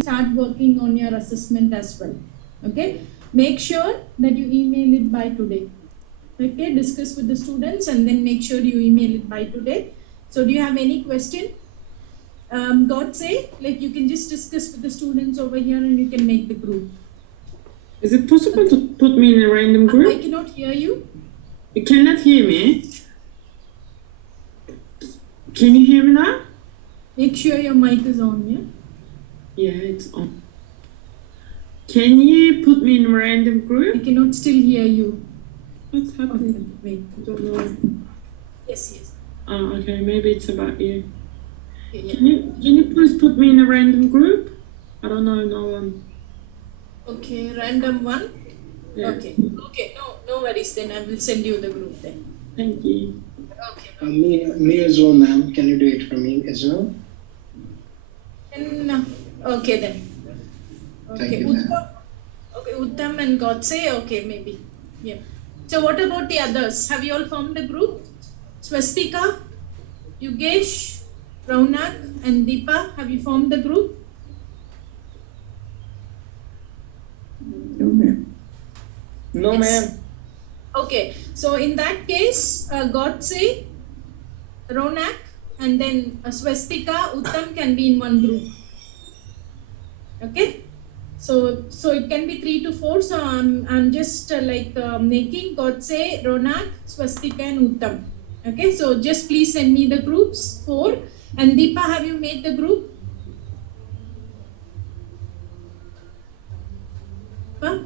start working on your assessment as well. Okay, make sure that you email it by today. Okay, discuss with the students and then make sure you email it by today. So do you have any question? God say, like you can just discuss with the students over here and you can make the group. Is it possible to put me in a random group? I cannot hear you. You cannot hear me? Can you hear me now? Make sure your mic is on, yeah? Yeah, it's on. Can you put me in a random I group? cannot still hear you. What's happening? Wait. I don't know. Yes. Oh, okay, maybe it's about you. Okay, Can you please put me in a random group? I don't know no one. Okay, random one. Yeah. Okay, no worries. Then I will send you the group then. Thank you. Okay. Me as well, ma'am. Can you do it for me as well? And, okay then. Okay, Thank you, ma'am. Uttam and Godse. Okay, maybe. Yeah. So what about the others? Have you all formed a group? Swastika, Yugesh, Raunak, and Deepa. Have you formed the group? No, ma'am. No, Yes. ma'am. Okay, so in that case, Godse, Ronak, and then Swastika, Uttam can be in one group. Okay, so it can be 3 to 4. So I'm just making Godse, Ronak, Swastika, and Uttam. Okay, so just please send me the groups 4. And Deepa, have you made the group? Huh?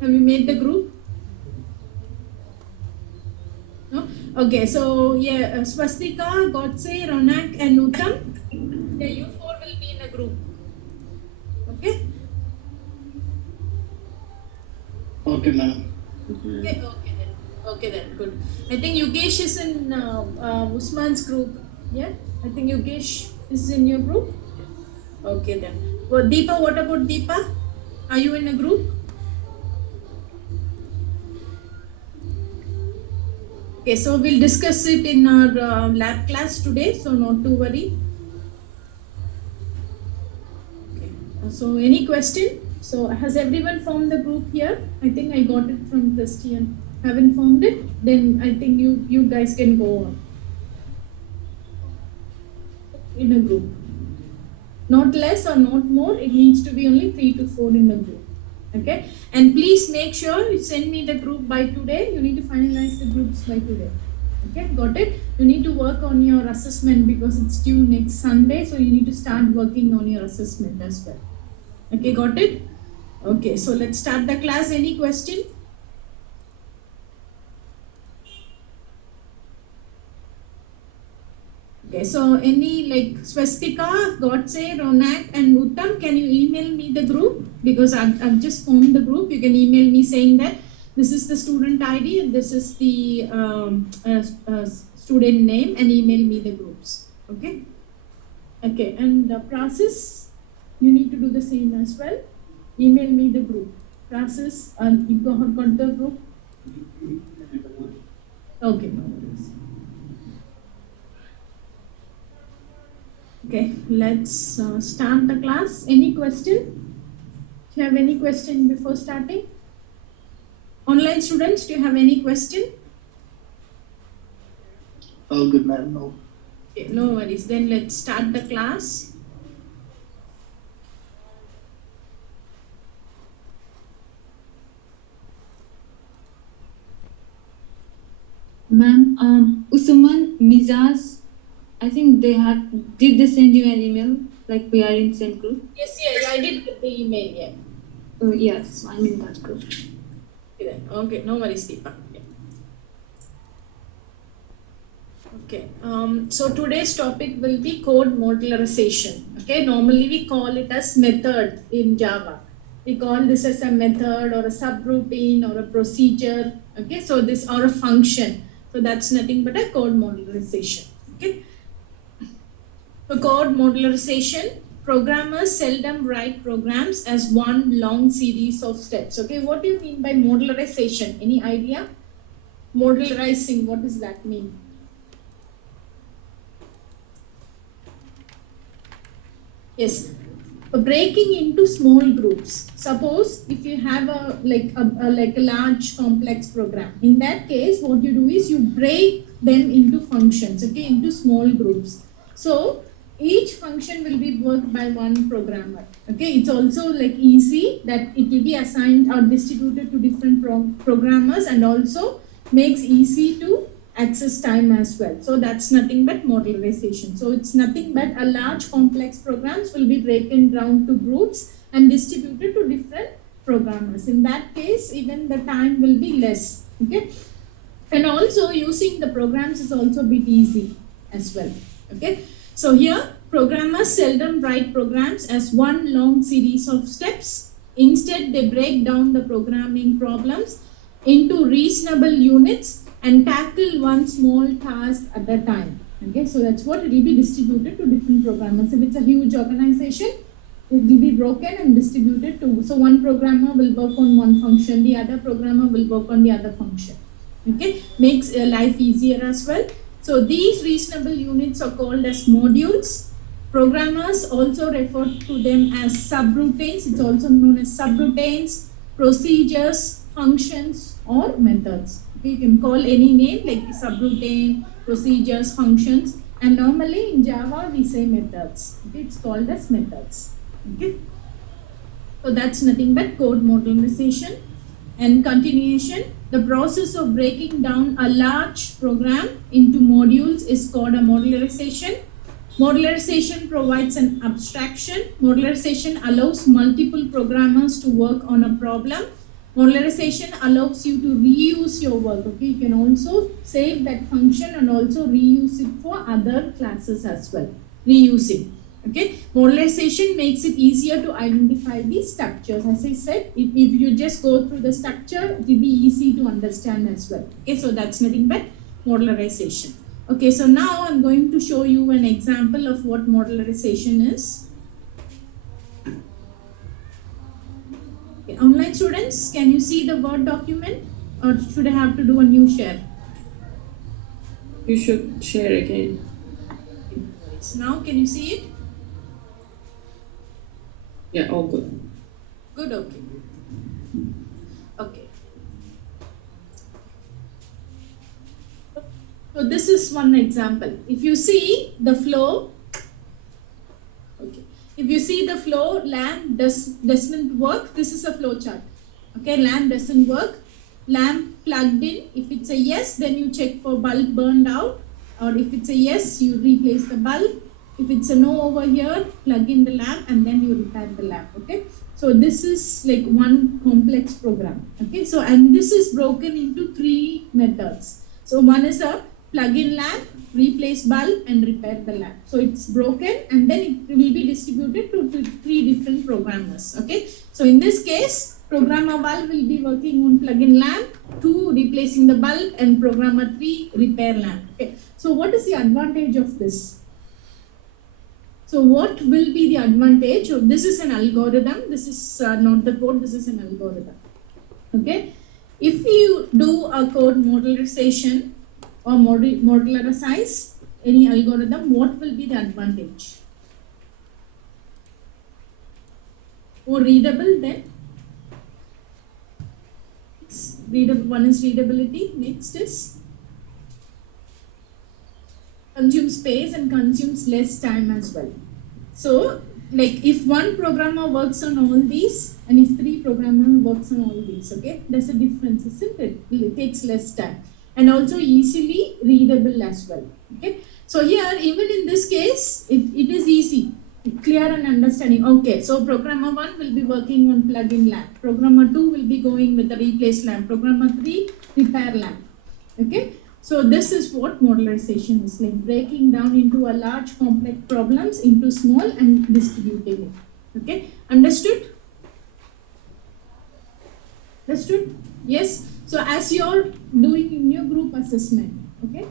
Have you made the group? No? Okay, so yeah, Swastika, Godse, Ronak, and Uttam. Yeah, you 4 will be in a group. Okay? Okay, ma'am. Okay then, good. I think Yugesh is in Usman's group. Yeah? I think Yugesh is in your group. Okay then. Well, Deepa, what about Deepa? Are you in a group? Okay, so we'll discuss it in our lab class today, so not to worry. Okay. So any question? So has everyone formed the group here? I think I got it from Christian. Haven't formed it? Then I think you guys can go on in a group. Not less or not more. It needs to be only 3 to 4 in a group. Okay, and please make sure you send me the group by today. You need to finalize the groups by today. Okay, got it? You need to work on your assessment because it's due next Sunday, so you need to start working on your assessment as well. Okay, got it? Okay, so let's start the class. Any question? Okay, so any like Swastika, Godse, Ronak, and Uttam, can you email me the group? Because I've just formed the group. You can email me saying that this is the student ID and this is the student name, and email me the groups. Okay? Okay, and the process, you need to do the same as well. Email me the group. Process, and you got the group. Okay, no worries. Okay, let's start the class. Any question? Do you have any question before starting? Online students, do you have any question? All good, ma'am. No. Okay, no worries. Then let's start the class. Ma'am, Usman, Mizaz, I think did they send you an email? Like we are in same group? Yes, I did get the email, yeah. Oh, yes, I'm in that group. Okay, no worries, Deepa. Yeah. Okay, so today's topic will be code modularization. Okay, normally we call it as method in Java. We call this as a method or a subroutine or a procedure. Okay, so this or a function. So that's nothing but a code modularization. Okay. For code modularization, programmers seldom write programs as one long series of steps. Okay, what do you mean by modularization? Any idea? Modularizing, what does that mean? Yes. breaking into small groups. Suppose if you have a large complex program, in that case what you do is you break them into functions, okay, into small groups. So each function will be worked by one programmer, okay. It's also like easy that it will be assigned or distributed to different programmers, and also makes easy to access time as well. So that's nothing but modularization. So it's nothing but a large complex programs will be broken down to groups and distributed to different programmers. In that case, even the time will be less, okay. And also using the programs is also a bit easy as well, okay. So here programmers seldom write programs as one long series of steps. Instead, they break down the programming problems into reasonable units and tackle one small task at a time. Okay, so that's what it will be distributed to different programmers. If it's a huge organization, it will be broken and distributed to, so one programmer will work on one function, the other programmer will work on the other function. Okay, makes life easier as well. So these reasonable units are called as modules. Programmers also refer to them as subroutines. It's also known as subroutines, procedures, functions, or methods. Okay, you can call any name like subroutine, procedures, functions, and normally in Java we say methods. Okay, it's called as methods. Okay, so that's nothing but code modularization. And continuation, the process of breaking down a large program into modules is called a modularization. Modularization provides an abstraction. Modularization allows multiple programmers to work on a problem. Modularization allows you to reuse your work. Okay, you can also save that function and also reuse it for other classes as well. Reusing. Okay, modularization makes it easier to identify the structures. As I said, if you just go through the structure, it will be easy to understand as well. Okay, so that's nothing but modularization. Okay, so now I'm going to show you an example of what modularization is. Okay, online students, can you see the Word document, or should I have to do a new share? You should share again. So now can you see it? Yeah, all good. Good, okay. Okay. So this is one example. If you see the flow, okay. If you see the flow, lamp doesn't work. This is a flow chart. Okay, lamp doesn't work. Lamp plugged in. If it's a yes, then you check for bulb burned out. Or if it's a yes, you replace the bulb. If it's a no over here, plug in the lamp and then you repair the lamp. Okay, so this is like one complex program. Okay, so and this is broken into three methods. So one is a plug-in lamp, replace bulb, and repair the lamp. So it's broken and then it will be distributed to three different programmers. Okay, so in this case, programmer 1 will be working on plug-in lamp, 2 replacing the bulb, and programmer 3 repair lamp. Okay, so what is the advantage of this? So what will be the advantage? So this is an algorithm. This is not the code. This is an algorithm. Okay. If you do a code modularization or modularize any algorithm, what will be the advantage? More readable then. One is readability. Next is consumes space and consumes less time as well. So like if one programmer works on all these and if 3 programmers works on all these, okay, there's a difference, isn't it? It takes less time and also easily readable as well. Okay, so here even in this case it is easy, clear and understanding. Okay, so programmer 1 will be working on plug-in lamp, programmer 2 will be going with the replace lamp, programmer 3 repair lamp. Okay, so this is what modularization is like, breaking down into a large complex problems into small and distributing it. Okay, understood? Understood? Yes. So as you're doing in your group assessment, okay,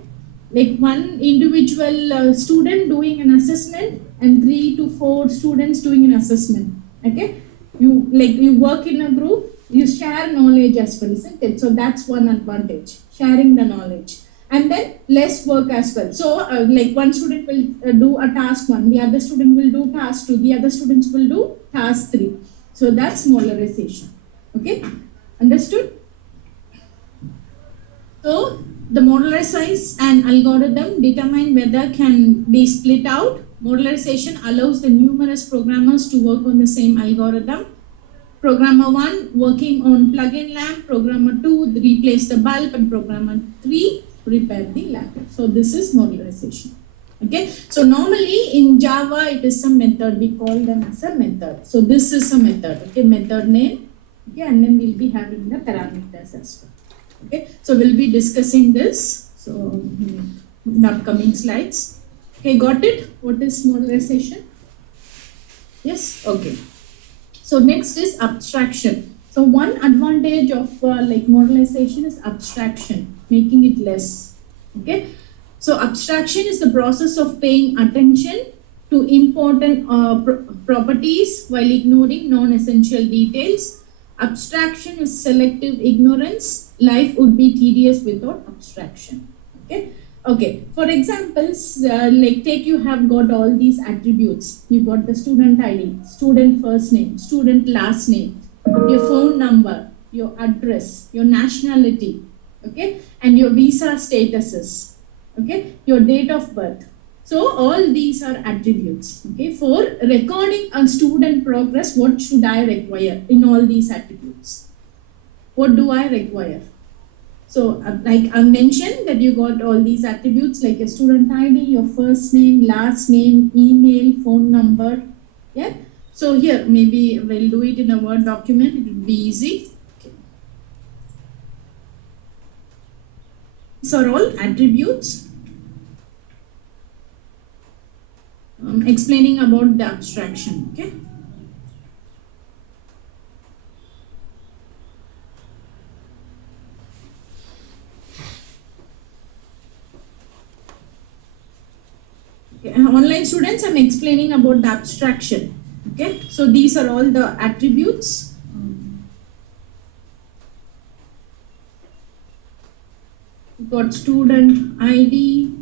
like one individual student doing an assessment and 3 to 4 students doing an assessment. Okay, you work in a group, you share knowledge as well, isn't it? So that's one advantage, sharing the knowledge. and then less work as well. So like one student will do a task 1, the other student will do task 2, the other students will do task 3. So that's modularization. Okay, understood? So the modularized an algorithm determine whether can be split out. Modularization allows the numerous programmers to work on the same algorithm. Programmer 1 working on plug-in lamp, programmer 2 replace the bulb, and programmer 3 repair the lamp. So this is modularization. Okay, so normally in Java it is a method, we call them as a method. So this is a method, okay, method name, okay, and then we'll be having the parameters as well. Okay, so we'll be discussing this so in the upcoming slides. Okay, got it? What is modularization? Yes, okay. So next is abstraction. So one advantage of like modularization is abstraction, making it less. Okay, so abstraction is the process of paying attention to important properties while ignoring non-essential details. Abstraction is selective ignorance. Life would be tedious without abstraction. Okay. Okay. For examples, like take you have got all these attributes. You got the student ID, student first name, student last name, your phone number, your address, your nationality, okay, and your visa statuses, okay, your date of birth. So all these are attributes. Okay, for recording a student progress, what should I require in all these attributes? What do I require? So like I mentioned that you got all these attributes like a student ID, your first name, last name, email, phone number. Yeah. So here maybe we'll do it in a Word document. It will be easy. Okay. These are all attributes. Explaining about the abstraction. Okay. Online students, I'm explaining about the abstraction. Okay, so these are all the attributes. We've got student ID,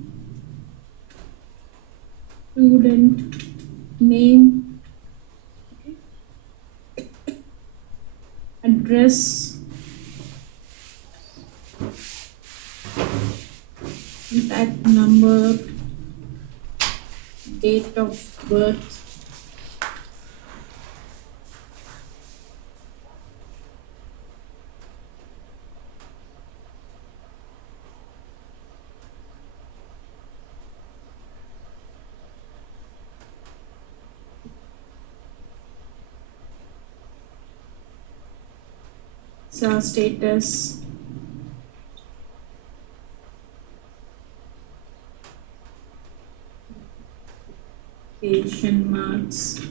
student name, okay, address, contact number, date of birth, so status, quotation marks,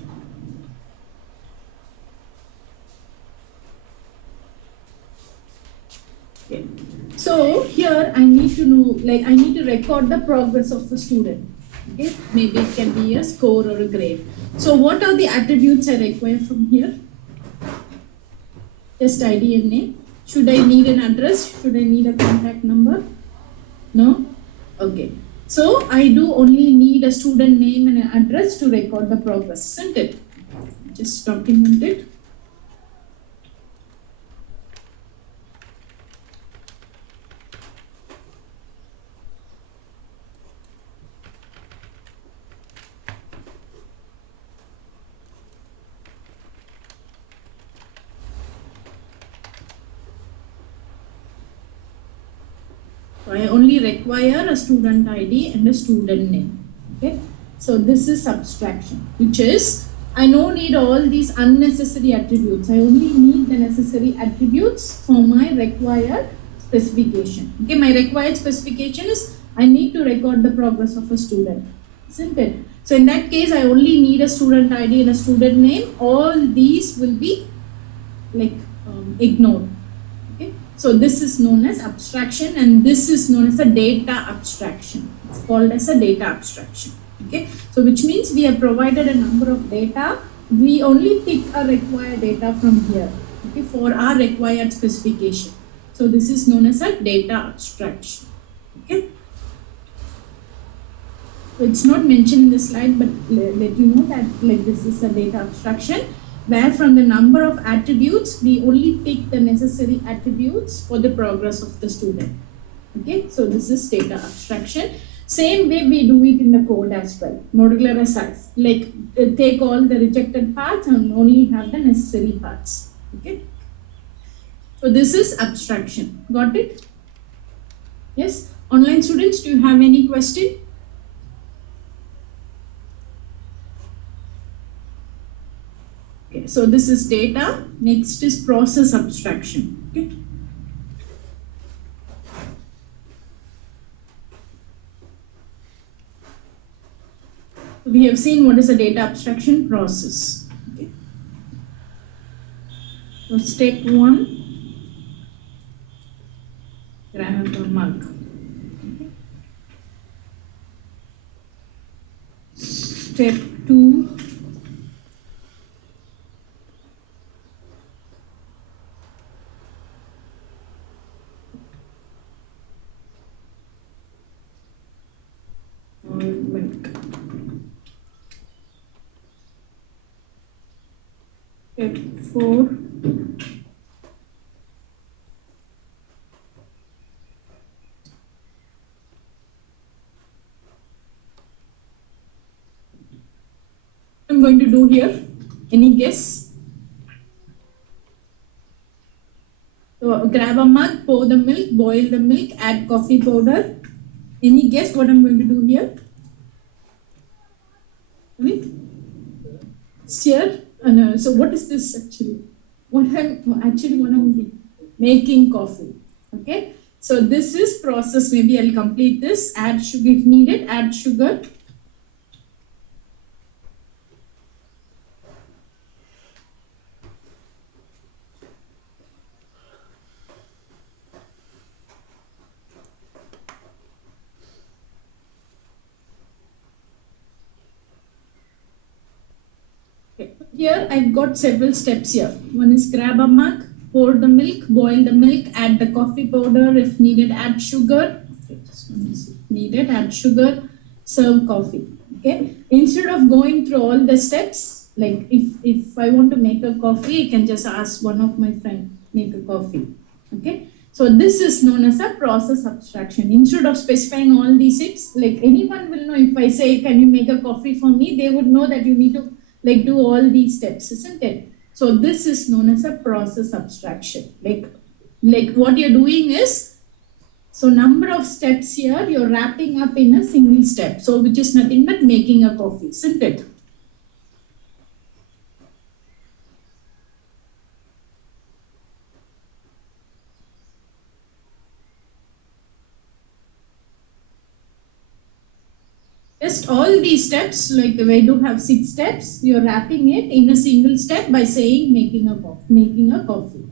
okay. So here I need to know, like I need to record the progress of a student. Okay, maybe it can be a score or a grade. So what are the attributes I require from here? Just ID and name. Should I need an address? Should I need a contact number? No? Okay. So I do only need a student name and an address to record the progress, isn't it? Just document it. So I only require a student ID and a student name. Okay. So this is abstraction, which is I don't need all these unnecessary attributes. I only need the necessary attributes for my required specification. Okay, my required specification is I need to record the progress of a student, isn't it? So in that case, I only need a student ID and a student name. All these will be like ignored. Okay, so this is known as abstraction, and this is known as a data abstraction. It's called as a data abstraction. Okay, so which means we have provided a number of data. We only pick a required data from here, okay, for our required specification. So this is known as a data abstraction. Okay, It's not mentioned in the slide, but let you know that like this is a data abstraction where from the number of attributes, we only pick the necessary attributes for the progress of the student. Okay, so this is data abstraction. Same way we do it in the code as well. Modular size, like take all the rejected parts and only have the necessary parts. Okay, so this is abstraction. Got it? Yes. Online students, do you have any question? Okay, so this is data. Next is process abstraction. Okay. We have seen what is a data abstraction process. Okay. So step 1, grab a mug. Okay. Step 2, milk. Step 4, I'm going to do here. Any guess? So grab a mug, pour the milk, boil the milk, add coffee powder. Any guess what I'm going to do here? Stir. No. So what is this actually? What I'm doing? Making coffee. Okay. So this is process. Maybe I'll complete this. Add sugar if needed. Add sugar. Here I've got several steps here. One is grab a mug, pour the milk, boil the milk, add the coffee powder. If needed, add sugar. Needed, add sugar, serve coffee. Okay. Instead of going through all the steps, like if I want to make a coffee, I can just ask one of my friends, make a coffee. Okay. So this is known as a process abstraction. Instead of specifying all these steps, like anyone will know if I say, can you make a coffee for me? They would know that you need to like do all these steps, isn't it? So this is known as a process abstraction. Like what you're doing is, so number of steps here, you're wrapping up in a single step. So which is nothing but making a coffee, isn't it? Just all these steps, like we do have 6 steps, you're wrapping it in a single step by saying making a coffee.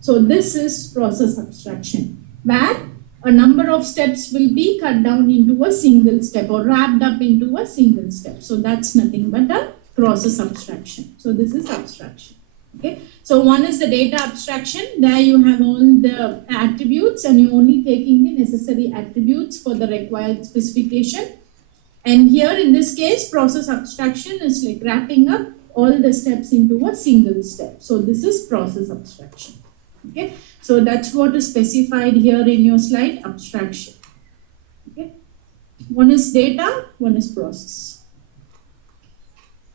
So this is process abstraction, where a number of steps will be cut down into a single step or wrapped up into a single step. So that's nothing but a process abstraction. So this is abstraction. Okay. So one is the data abstraction. There you have all the attributes and you're only taking the necessary attributes for the required specification. And here in this case, process abstraction is like wrapping up all the steps into a single step. So this is process abstraction. Okay. So that's what is specified here in your slide, abstraction. Okay. One is data, one is process.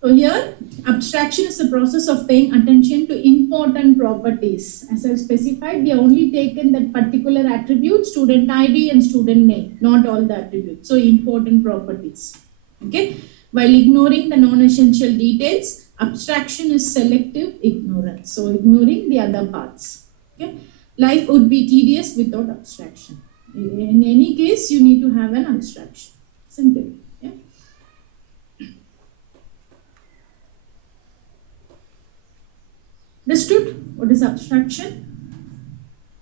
So here, abstraction is the process of paying attention to important properties. As I've specified, we have only taken that particular attribute, student ID and student name, not all the attributes. So important properties. Okay. While ignoring the non-essential details, abstraction is selective ignorance. So ignoring the other parts. Okay. Life would be tedious without abstraction. In any case, you need to have an abstraction. Simple. Yeah. Understood? What is abstraction?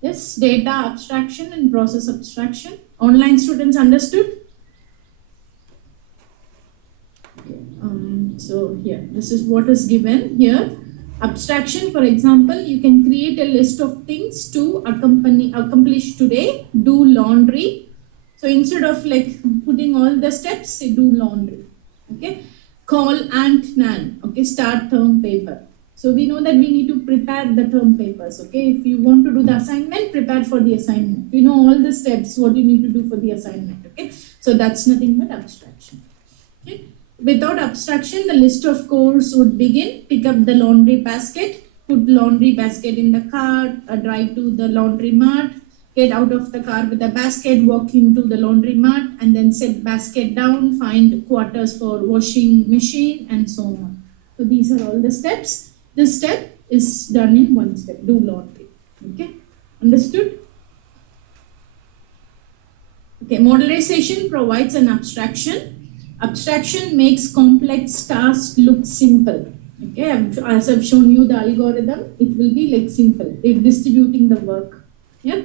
Yes, data abstraction and process abstraction. Online students understood? Okay. So here, this is what is given here. Abstraction, for example, you can create a list of things to accomplish today. Do laundry. So instead of like putting all the steps, you do laundry. Okay. Call Aunt Nan. Okay. Start term paper. So we know that we need to prepare the term papers. Okay. If you want to do the assignment, prepare for the assignment. We know all the steps, what you need to do for the assignment. Okay. So that's nothing but abstraction. Okay. Without abstraction, the list of chores would begin. Pick up the laundry basket, put laundry basket in the car, drive to the laundry mat, get out of the car with the basket, walk into the laundry mat, and then set basket down, find quarters for washing machine, and so on. So these are all the steps. This step is done in one step, do laundry. Okay, understood? Okay, modularization provides an abstraction. Abstraction makes complex tasks look simple. Okay, as I've shown you the algorithm, it will be like simple if distributing the work. Yeah,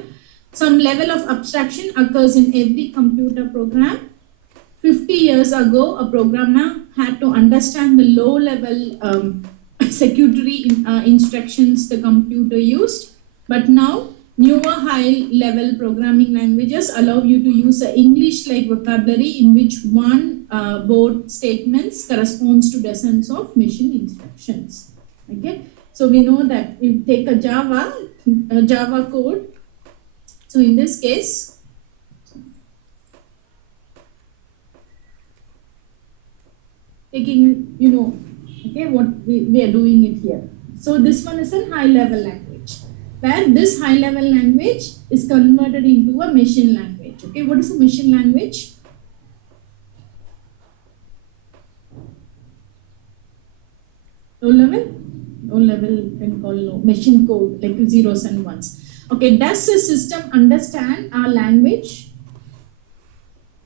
some level of abstraction occurs in every computer program. 50 years ago, a programmer had to understand the low-level security instructions the computer used, but now newer high-level programming languages allow you to use an English-like vocabulary in which one board statements corresponds to dozens of machine instructions. Okay, so we know that if you take a Java code, so in this case, taking, okay, what we are doing it here. So this one is a high-level language, where this high-level language is converted into a machine language. Okay, what is a machine language? Low level can call low. Machine code, like zeros and ones. Okay, does the system understand our language?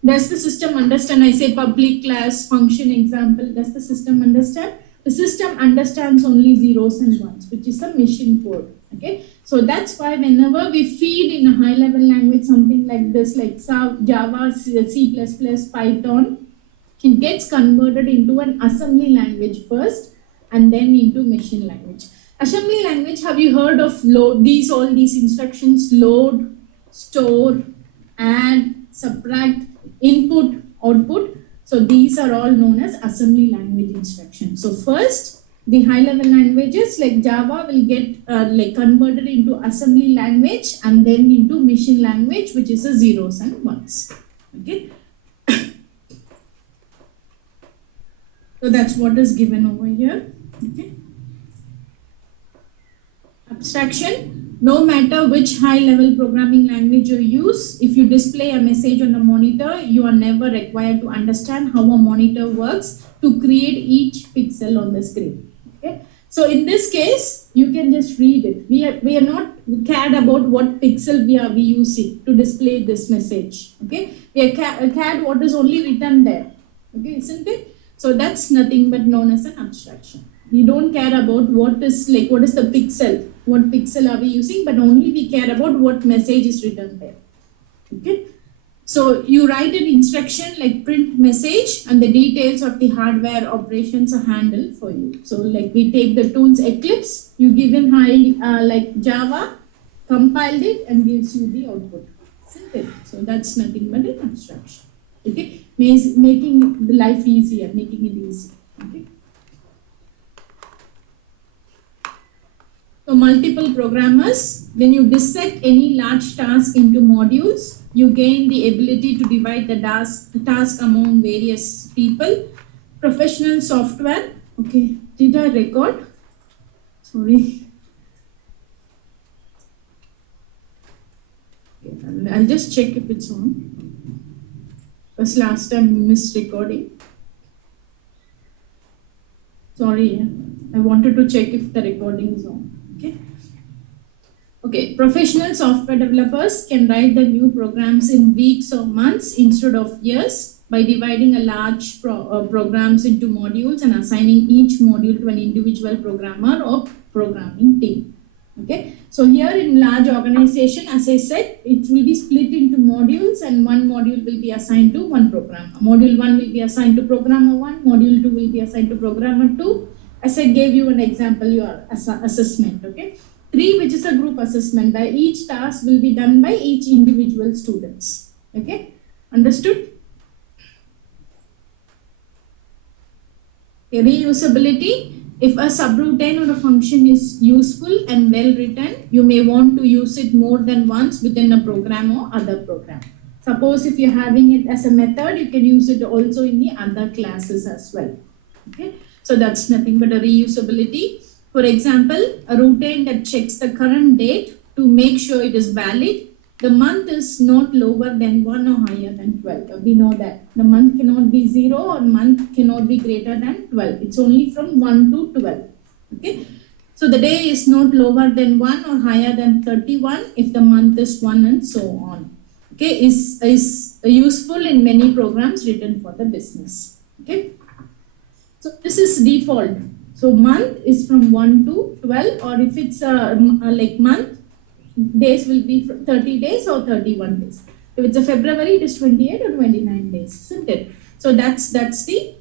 Does the system understand, I say public class, function example, does the system understand? The system understands only zeros and ones, which is a machine code. Okay, so that's why whenever we feed in a high level language something like this, like Java, C++, Python, it gets converted into an assembly language first and then into machine language. Assembly language, have you heard of all these instructions? Load, store, add, subtract, input, output. So these are all known as assembly language instructions. So first, the high level languages like Java will get converted into assembly language and then into machine language, which is a zeros and ones. Okay. So that's what is given over here. Okay. Abstraction, no matter which high-level programming language you use, if you display a message on a monitor, you are never required to understand how a monitor works to create each pixel on the screen. Okay? So in this case, you can just read it. We are not cared about what pixel we are using to display this message. Okay? We are cared what is only written there. Okay, isn't it? So that's nothing but known as an abstraction. We don't care about what is the pixel, what pixel are we using, but only we care about what message is written there. Okay. So you write an instruction like print message and the details of the hardware operations are handled for you. So like we take the tools Eclipse, you give him like Java, compiled it and gives you the output. Simple. So that's nothing but an abstraction. Okay. Making the life easier, making it easy. Okay. So multiple programmers, when you dissect any large task into modules, you gain the ability to divide the task among various people. Professional software, okay, did I record? Sorry. Okay, I'll just check if it's on. Because last time we missed recording. Sorry, I wanted to check if the recording is on. Okay, professional software developers can write the new programs in weeks or months instead of years by dividing a large programs into modules and assigning each module to an individual programmer or programming team. Okay, so here in large organization, as I said, it will be split into modules and one module will be assigned to one programmer. Module 1 will be assigned to programmer 1, module 2 will be assigned to programmer 2. As I gave you an example, your assessment, okay. 3, which is a group assessment, where each task will be done by each individual students. Okay. Understood? Reusability. If a subroutine or a function is useful and well written, you may want to use it more than once within a program or other program. Suppose if you're having it as a method, you can use it also in the other classes as well. Okay, so that's nothing but a reusability. For example, a routine that checks the current date to make sure it is valid. The month is not lower than 1 or higher than 12. We know that. The month cannot be 0 or month cannot be greater than 12. It's only from 1 to 12. Okay. So the day is not lower than 1 or higher than 31 if the month is 1 and so on. Okay. Is useful in many programs written for the business. Okay. So this is default. So month is from 1 to 12, or if it's like month, days will be 30 days or 31 days. If it's a February, it is 28 or 29 days, isn't it? So that's the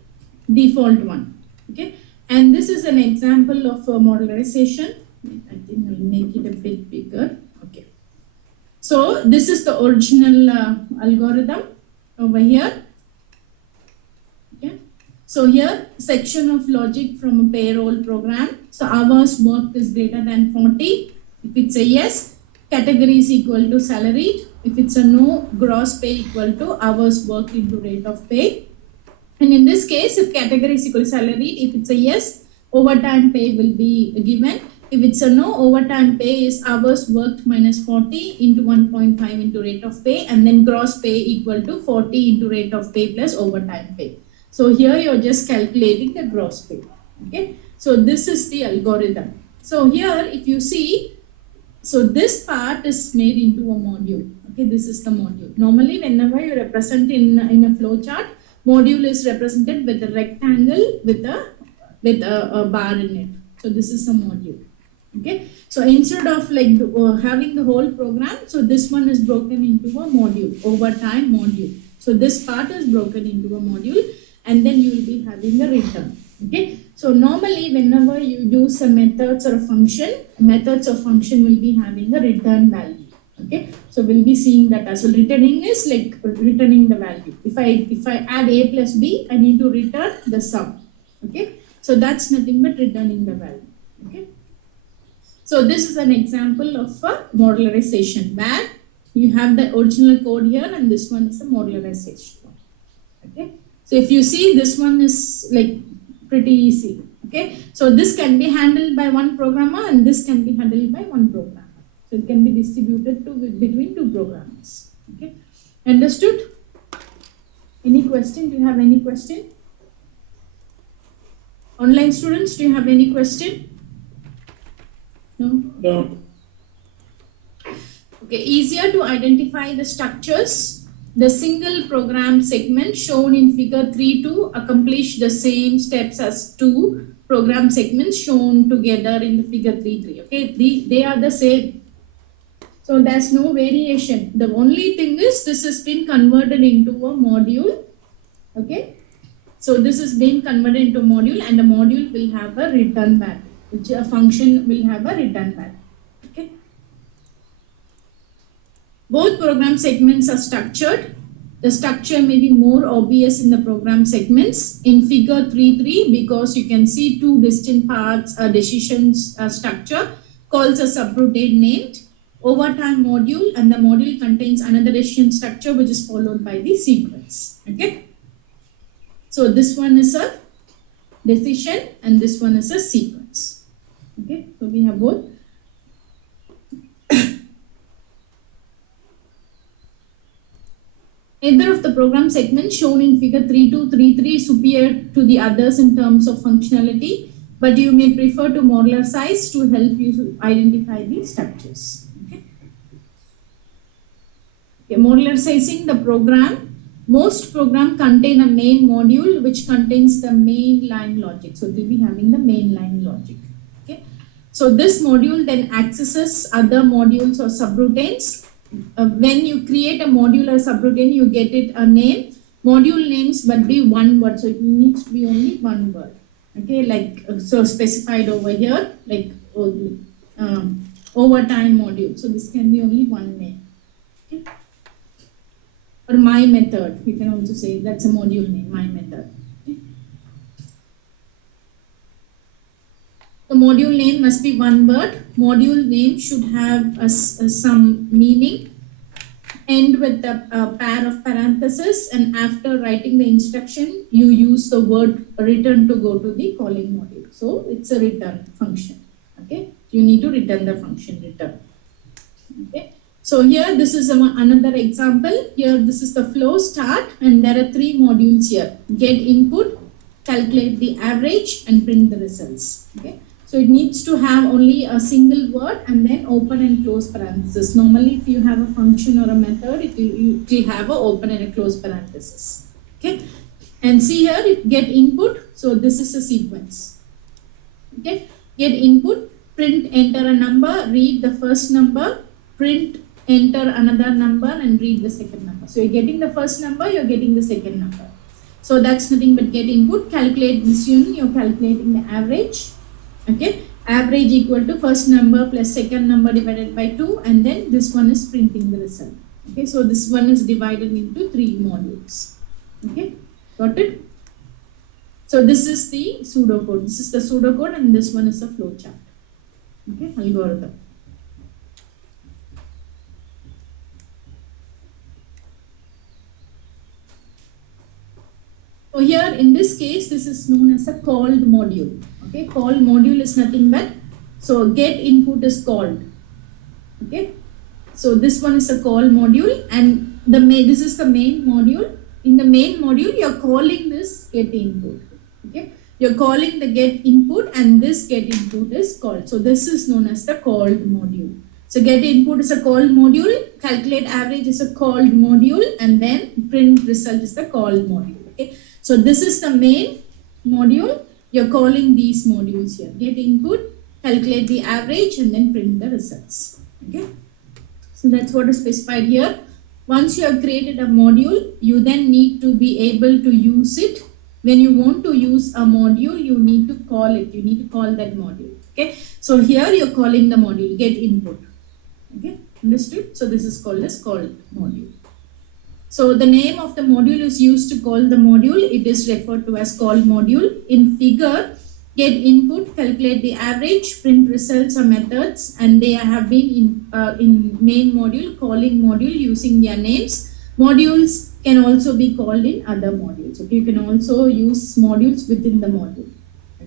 default one. Okay. And this is an example of modularization. I think I'll make it a bit bigger. Okay. So this is the original algorithm over here. Okay. So here, section of logic from a payroll program. So hours worked is greater than 40. If it's a yes, category is equal to salaried. If it's a no, gross pay equal to hours worked into rate of pay. And in this case, if category is equal to salaried, if it's a yes, overtime pay will be given. If it's a no, overtime pay is hours worked minus 40 into 1.5 into rate of pay, and then gross pay equal to 40 into rate of pay plus overtime pay. So here you're just calculating the gross pay. Okay. So this is the algorithm. So here, if you see, so this part is made into a module. Okay, this is the module. Normally, whenever you represent in a flow chart, module is represented with a rectangle with a bar in it. So this is a module. Okay, so instead of like having the whole program, so this one is broken into a module, overtime module. So this part is broken into a module, and then you will be having a return. Okay, so normally whenever you use a methods or a function, methods or function will be having a return value. Okay, so we'll be seeing that as well. Returning is like returning the value. If I add a plus b, I need to return the sum. Okay, so that's nothing but returning the value. Okay, so this is an example of a modularization where you have the original code here and this one is a modularization. Okay, so if you see, this one is like pretty easy. Okay, so this can be handled by one programmer and this can be handled by one programmer. So it can be distributed between two programmers. Okay, understood? Any question? Do you have any question? Online students, do you have any question? No? No. Okay, easier to identify the structures. The single program segment shown in figure 3.2 accomplish the same steps as two program segments shown together in the figure 3.3. Okay, they are the same. So there's no variation. The only thing is this has been converted into a module. Okay, so this is being converted into a module, and the module will have a return value, which a function will have a return value. Okay. Both program segments are structured. The structure may be more obvious in the program segments. In figure 3.3, because you can see two distinct parts, decisions structure calls a subroutine named overtime module, and the module contains another decision structure which is followed by the sequence. Okay. So this one is a decision and this one is a sequence. Okay. So we have both. Either of the program segments shown in figure 3.2, 3.3 is superior to the others in terms of functionality, but you may prefer to modularize to help you identify the structures. Okay. Okay, modularizing the program. Most programs contain a main module which contains the main line logic. So we'll be having the main line logic. Okay. So this module then accesses other modules or subroutines. When you create a module or subroutine, you get it a name. Module names but be one word, so it needs to be only one word. Okay, like so specified over here, like overtime module. So this can be only one name. Okay. or my method. You can also say that's a module name, my method. The module name must be one word. Module name should have some meaning. End with a pair of parentheses, and after writing the instruction, you use the word return to go to the calling module. So it's a return function. Okay, you need to return the function return. Okay, so here this is another example. Here this is the flow start, and there are three modules here: get input, calculate the average, and print the results. Okay. So it needs to have only a single word and then open and close parenthesis. Normally, if you have a function or a method, it will have a open and a close parenthesis. Okay, and see here, get input. So this is a sequence. Okay, get input, print, enter a number, read the first number, print, enter another number, and read the second number. So you're getting the first number, you're getting the second number. So that's nothing but get input, calculate this unit, you're calculating the average. Okay, average equal to first number plus second number divided by 2, and then this one is printing the result. Okay, so this one is divided into 3 modules. Okay, got it? So this is the pseudocode. This is the pseudocode, and this one is a flowchart. Okay, algorithm. So here in this case, this is known as a called module. Okay, called module is nothing but, so get input is called. Okay, so this one is a call module, and this is the main module. In the main module, you're calling this get input. Okay, you're calling the get input, and this get input is called. So this is known as the called module. So get input is a called module, calculate average is a called module, and then print result is the called module. Okay, so this is the main module. You're calling these modules here. Get input, calculate the average, and then print the results. Okay. So that's what is specified here. Once you have created a module, you then need to be able to use it. When you want to use a module, you need to call it. You need to call that module. Okay. So here you're calling the module, get input. Okay. Understood? So this is called as called module. So the name of the module is used to call the module. It is referred to as call module. In figure, get input, calculate the average, print results are methods, and they have been in main module, calling module using their names. Modules can also be called in other modules. Okay, you can also use modules within the module.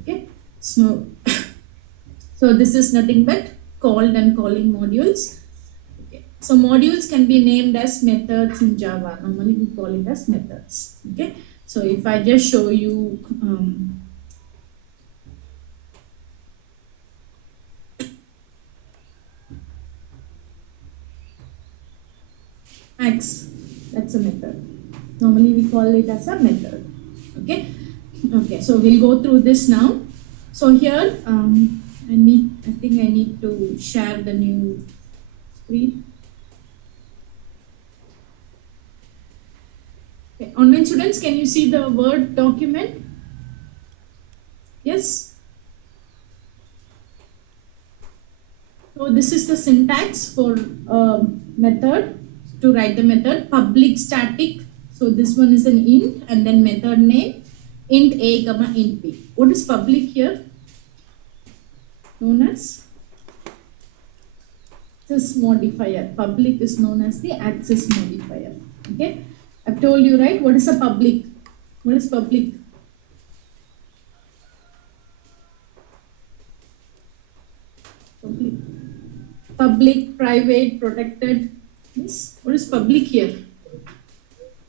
Okay, so this is nothing but called and calling modules. So modules can be named as methods in Java. Normally we call it as methods. Okay. So if I just show you X, that's a method. Normally we call it as a method. Okay. Okay. So we'll go through this now. So here I think I need to share the new screen. Okay. Online students, can you see the Word document? Yes? So this is the syntax for method, to write the method. Public static, so this one is an int, and then method name, int a comma int b. What is public here? Known as access modifier. Public is known as the access modifier. Okay, I've told you, right? What is a public? What is public? Public, private, protected. Yes. What is public here?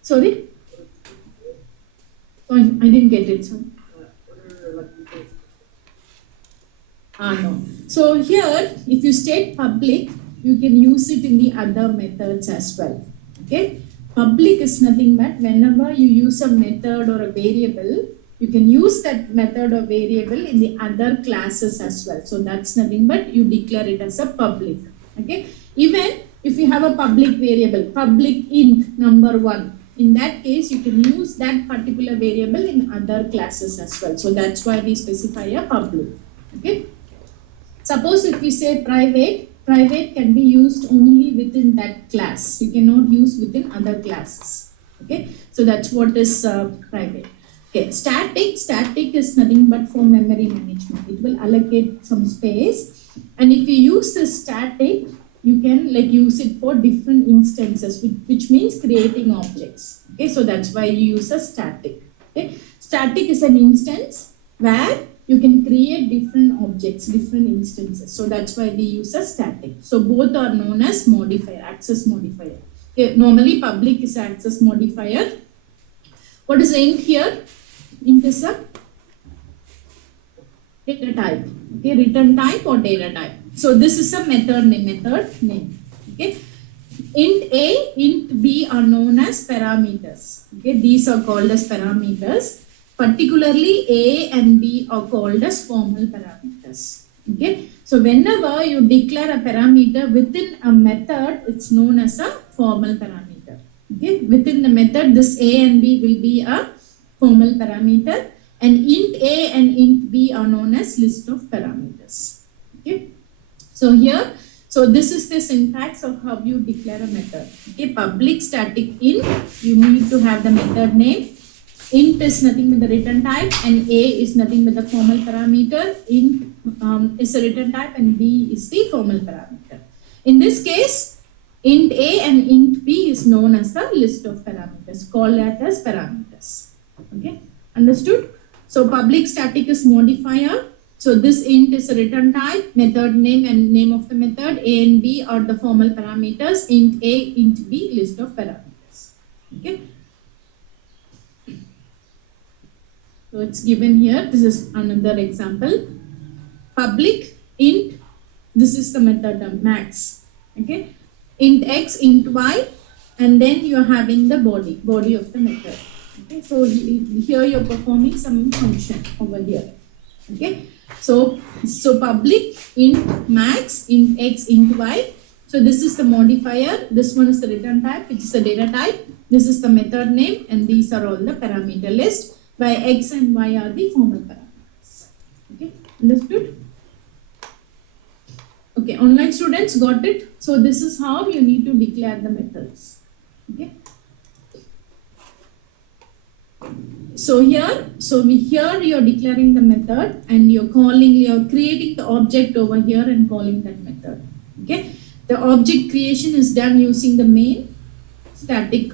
Sorry? Oh, I didn't get it. Sorry. No. So here, if you state public, you can use it in the other methods as well. Okay? Public is nothing but whenever you use a method or a variable, you can use that method or variable in the other classes as well. So that's nothing but you declare it as a public. Okay? Even if you have a public variable, public int number 1, in that case, you can use that particular variable in other classes as well. So that's why we specify a public. Okay? Suppose if we say private, private can be used only within that class. You cannot use within other classes. Okay, so that's what is private. Okay, static is nothing but for memory management. It will allocate some space, and if you use the static, you can like use it for different instances, which means creating objects. Okay, so that's why you use a static. Okay, static is an instance where you can create different objects, different instances. So that's why we use a static. So both are known as modifier, access modifier. Okay, normally public is access modifier. What is int here? Int is a data type. Okay, return type or data type. So this is a method name. Okay, int A, int B are known as parameters. Okay, these are called as parameters. Particularly A and B are called as formal parameters. Okay, so whenever you declare a parameter within a method, it's known as a formal parameter. Okay, within the method, this A and B will be a formal parameter, and int A and int B are known as list of parameters. Okay, so here, so this is the syntax of how you declare a method. Okay, public static int, you need to have the method name. Int is nothing but the return type, and A is nothing but the formal parameter. Int is a return type, and B is the formal parameter. In this case, int A and int B is known as the list of parameters. Call that as parameters. Okay, understood? So public static is modifier. So this int is a return type, method name and name of the method. A and B are the formal parameters. Int A, int B, list of parameters. Okay. So it's given here. This is another example. Public int, this is the method max. Okay. Int x, int y, and then you're having the body of the method. Okay. So here you're performing some function over here. Okay. So public int max, int x, int y. So this is the modifier. This one is the return type, which is the data type. This is the method name, and these are all the parameter list. By x and y are the formal parameters. Okay, understood? Okay, online students got it? So this is how you need to declare the methods. Okay. So here you're declaring the method, and you're creating the object over here and calling that method. Okay. The object creation is done using the main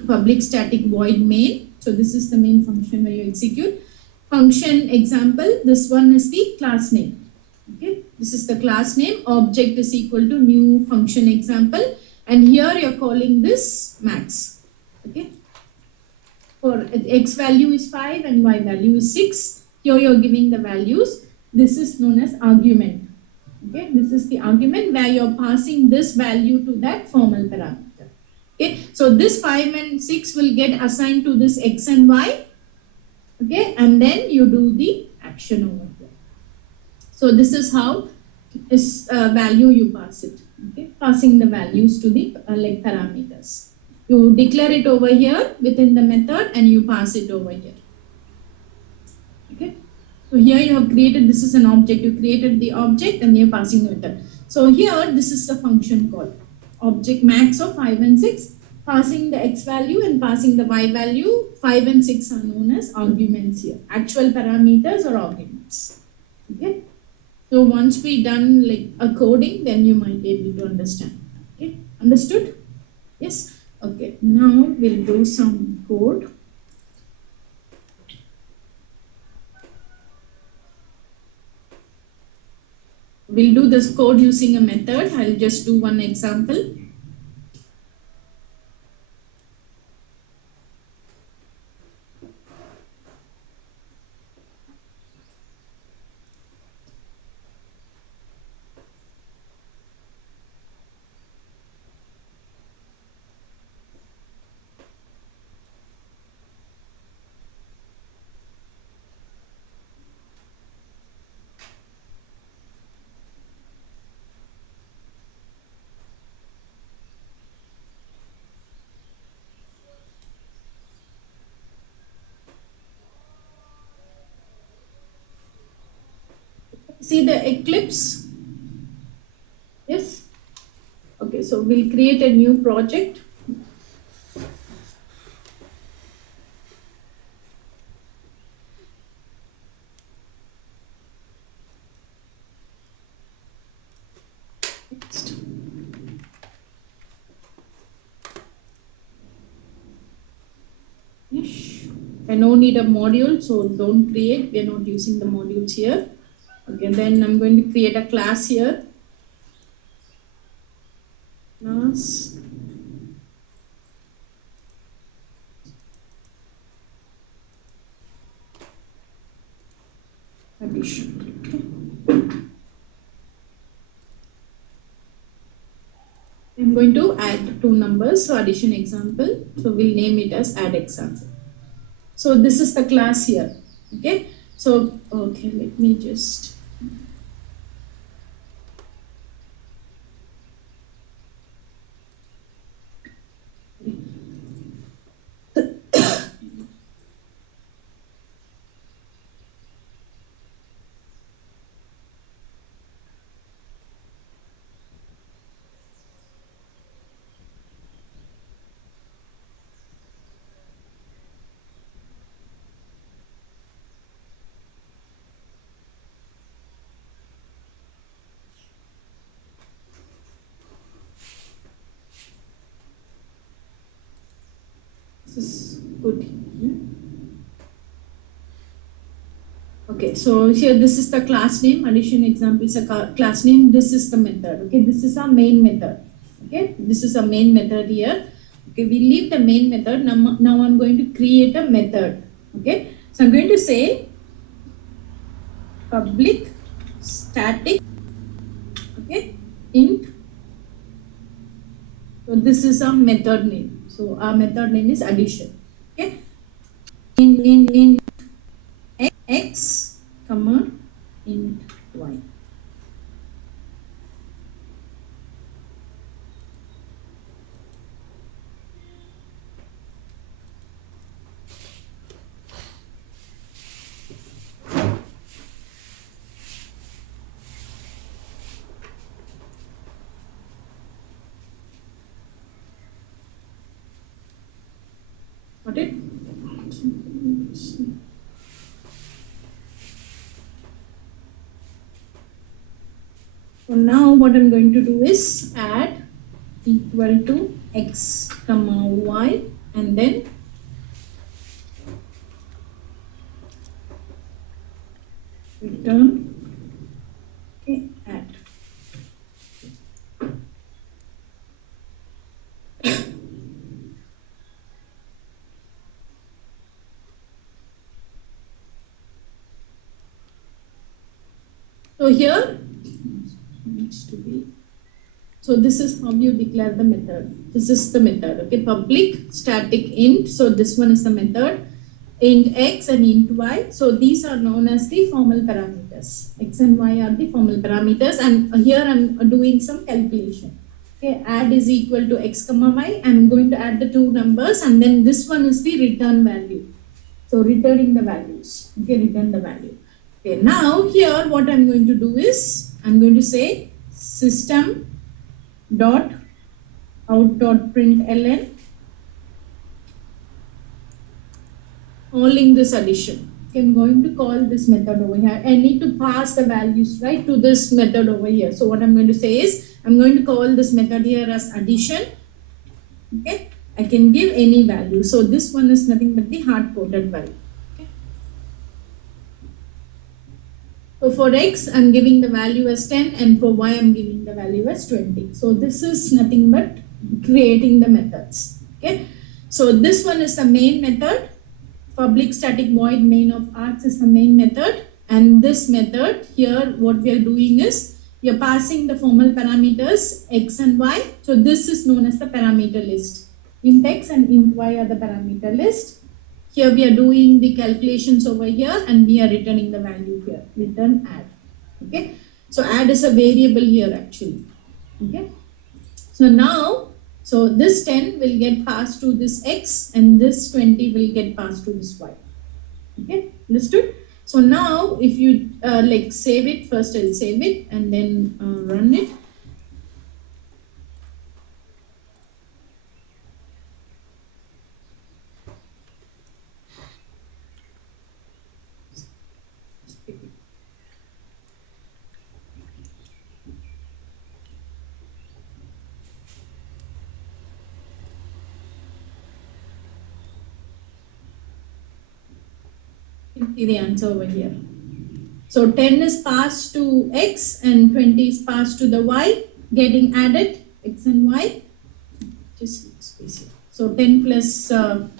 public static void main. So this is the main function where you execute. Function example, this one is the class name. Okay, this is the class name. Object is equal to new function example, and here you're calling this max. Okay, for x value is 5 and y value is 6. Here you're giving the values. This is known as argument. Okay, this is the argument where you're passing this value to that formal parameter. Okay, so this 5 and 6 will get assigned to this x and y. Okay, and then you do the action over here. So this is how this value you pass it. Okay, passing the values to the like parameters. You declare it over here within the method, and you pass it over here. Okay, so here you have created, this is an object. You created the object, and you're passing the method. So here this is the function call. Object max of 5 and 6, passing the x value and passing the y value. 5 and 6 are known as arguments here. Actual parameters or arguments. Okay. So once we done like a coding, then you might be able to understand. Okay. Understood? Yes. Okay. Now we'll do some code. We'll do this code using a method. I'll just do one example. See the Eclipse? Yes. Okay, so we'll create a new project. Next. Finish. I no need a module, so don't create. We are not using the modules here. Okay, then I'm going to create a class here. Class. Addition. Okay. I'm going to add two numbers, so addition example. So we'll name it as add example. So this is the class here. Okay. So, okay, let me just. This is good. Okay, so here this is the class name. Addition example is a class name. This is the method. Okay, this is our main method. Okay, this is a main method here. Okay, we leave the main method. Now I'm going to create a method. Okay, so I'm going to say public static. Okay, int. So this is our method name. So our method name is addition. Okay, in x comma int y. Got it? So now what I'm going to do is add equal to x comma y and then return. Okay, add. So here needs to be. So this is how you declare the method. This is the method. Okay, public static int. So this one is the method. Int x and int y. So these are known as the formal parameters. X and y are the formal parameters. And here I'm doing some calculation. Okay, add is equal to x comma y. I'm going to add the two numbers and then this one is the return value. So returning the values. Okay, return the value. Okay, now here what I'm going to do is I'm going to say system dot out dot println calling this addition. Okay, I'm going to call this method over here. I need to pass the values right to this method over here. So what I'm going to say is I'm going to call this method here as addition. Okay, I can give any value. So this one is nothing but the hard coded value. So for x, I'm giving the value as 10 and for y, I'm giving the value as 20. So this is nothing but creating the methods. Okay. So this one is the main method. Public static void main of args is the main method. And this method here, what we are doing is we are passing the formal parameters x and y. So this is known as the parameter list. Int x and int y are the parameter list. Here we are doing the calculations over here and we are returning the value here. Return add. Okay. So add is a variable here actually. Okay. So now, so this 10 will get passed to this x and this 20 will get passed to this y. Okay. Understood? So now if you like save it, first I'll save it and then run it. See the answer over here. So 10 is passed to x and 20 is passed to the y, getting added, x and y. Just space here. So 10 plus 10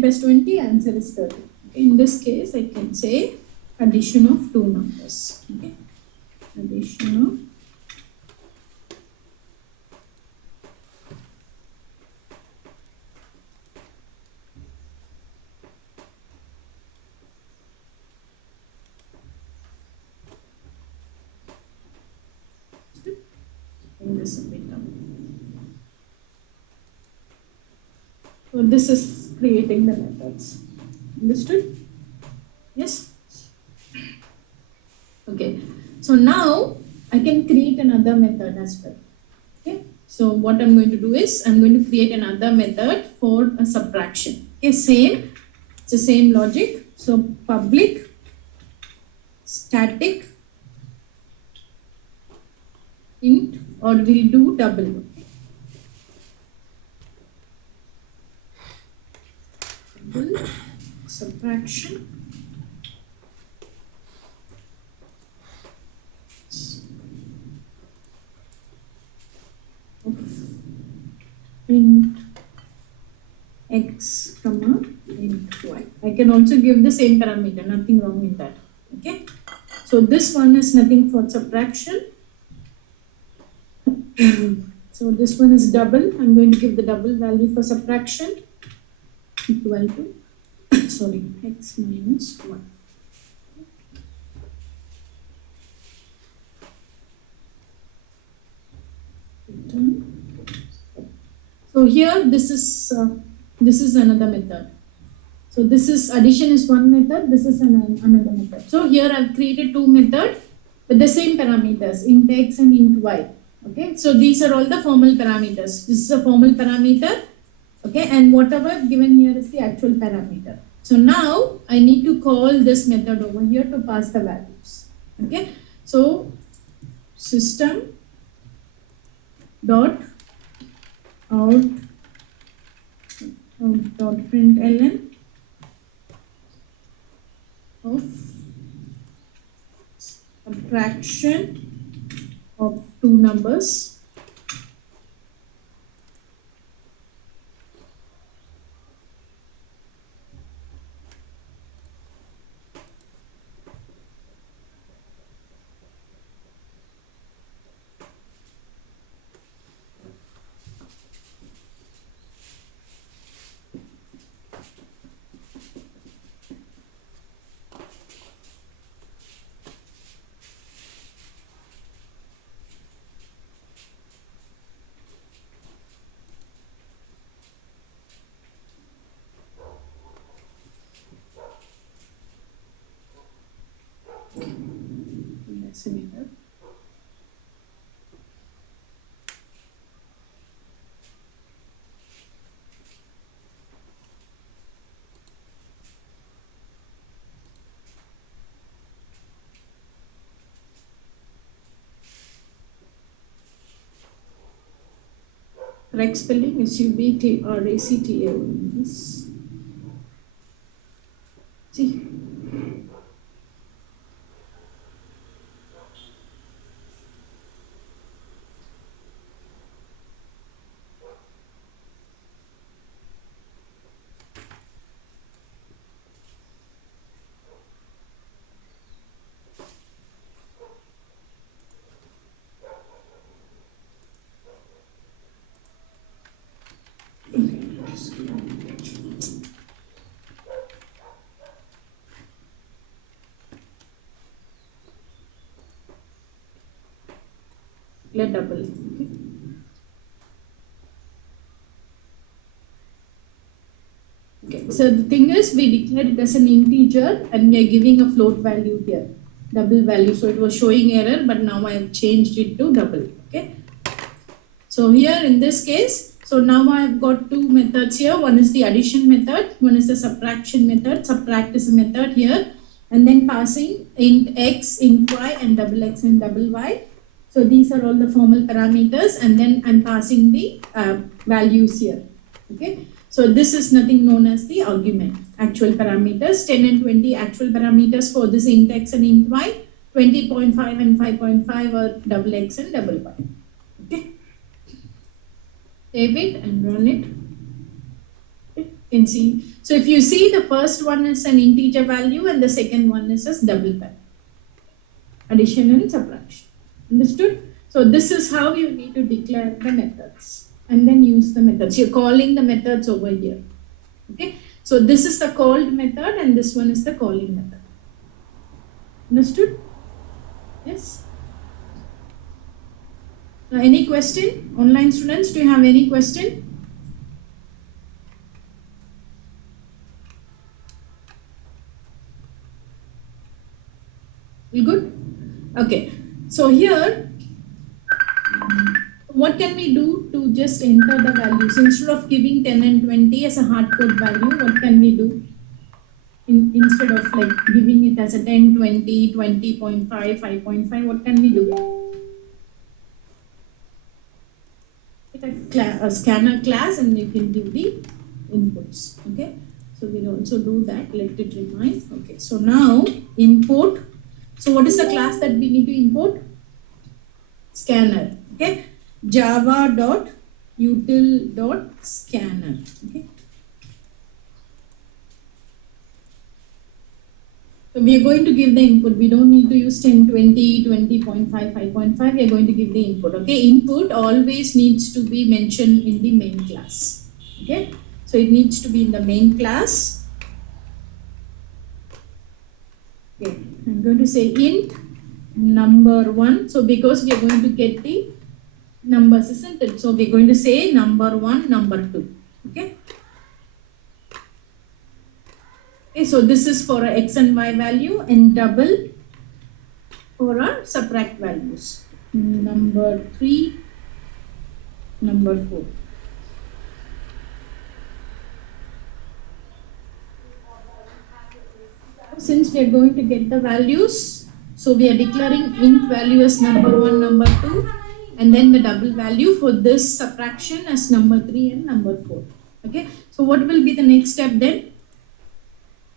plus 20, answer is 30. In this case, I can say addition of two numbers. Okay? Addition of bring this a bit down. So this is creating the methods. Understood? Yes? Okay. So now I can create another method as well. Okay. So what I'm going to do is I'm going to create another method for a subtraction. Okay, same. It's the same logic. So public static int, or we'll do double. Double subtraction of int x comma int y. I can also give the same parameter, nothing wrong in that. Okay. So this one is nothing for subtraction. So this one is double. I'm going to give the double value for subtraction equal to sorry, x minus 1. Return. So here this is another method. So this is addition is one method, this is another method. So here I've created two methods with the same parameters, int x and int y. Okay, so these are all the formal parameters. This is a formal parameter. Okay, and whatever given here is the actual parameter. So now I need to call this method over here to pass the values. Okay, so system dot out dot println of subtraction of two numbers decimeter. Correct spelling is UBTRACTA. See. Let double. Okay. Okay. So the thing is, we declared it as an integer and we are giving a float value here, double value. So it was showing error, but now I have changed it to double. Okay. So here in this case, so now I have got two methods here. One is the addition method, one is the subtraction method. Subtract is a method here, and then passing int x, int y, and double x and double y. So these are all the formal parameters, and then I'm passing the values here. Okay. So this is nothing known as the argument. actual parameters, 10 and 20 actual parameters for this int x and int y, 20.5 and 5.5 are double x and double y. Okay. Save it and run it. You can see. So if you see, the first one is an integer value and the second one is a double pair. Addition and subtraction. Understood? So this is how you need to declare the methods and then use the methods. You're calling the methods over here. Okay. So this is the called method and this one is the calling method. Understood? Yes. Any question? Online students, do you have any question? We good? Okay. So here, what can we do to just enter the values? Instead of giving 10 and 20 as a hard code value, what can we do? Instead of like giving it as a 10, 20, 20.5, 5.5, what can we do? A scanner class and you can give the inputs. Okay. So we'll also do that. Let it remind. Okay. So now import. So what is the class that we need to import? Scanner. Okay. Java.util.scanner. Okay. So we are going to give the input. We don't need to use 10, 20, 20.5, 5.5. We are going to give the input. Okay. Input always needs to be mentioned in the main class. Okay. So it needs to be in the main class. Okay. I'm going to say int number 1. So because we are going to get the numbers, isn't it? So we're going to say number 1, number 2. Okay. Okay, so this is for a x and y value and double for our subtract values. Number 3, number 4. Since we are going to get the values, so we are declaring int value as number 1, number 2, and then the double value for this subtraction as number 3 and number 4. Okay, so what will be the next step then?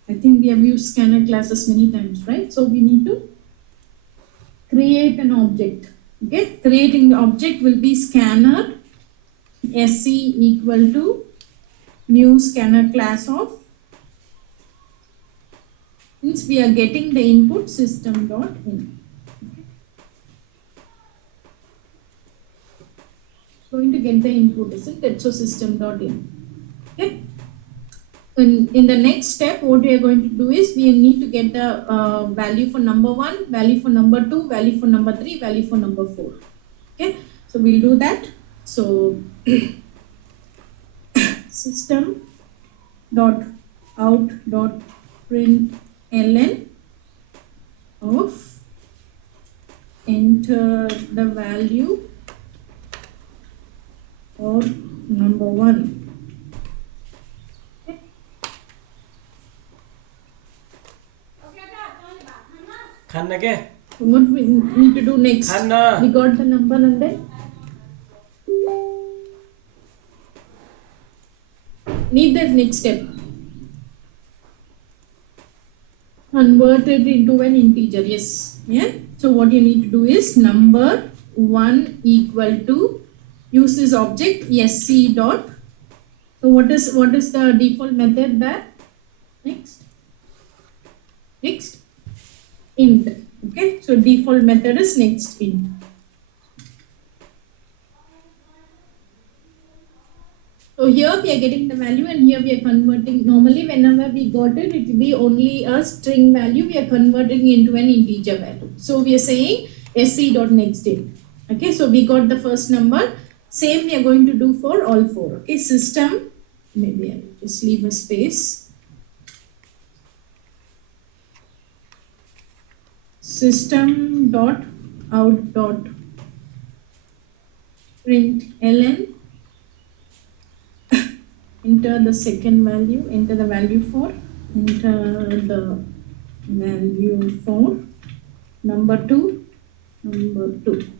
I think we have used scanner classes many times, right? So we need to create an object. Okay, creating the object will be scanner sc equal to new scanner class of, since we are getting the input system.in. Okay. Going to get the input, isn't it? So system.in. Okay. In the next step, what we are going to do is we need to get the value for number 1, value for number 2, value for number 3, value for number 4. Okay, so we'll do that. So system dot out dot print ln of enter the value for number 1. What we need to do next? We got the number and then need the next step. Convert it into an integer. Yes. Yeah. So what you need to do is number 1 equal to, use this object sc dot. So what is the default method there? Next. Int. Okay, so default method is next int. So here we are getting the value and here we are converting. Normally whenever we got it, it will be only a string value. We are converting into an integer value. So we are saying sc.nextInt. Okay, so we got the first number. Same we are going to do for all 4. Okay, system, maybe I will just leave a space. System dot out dot print ln, enter the second value, enter the value for, enter the value for number 2.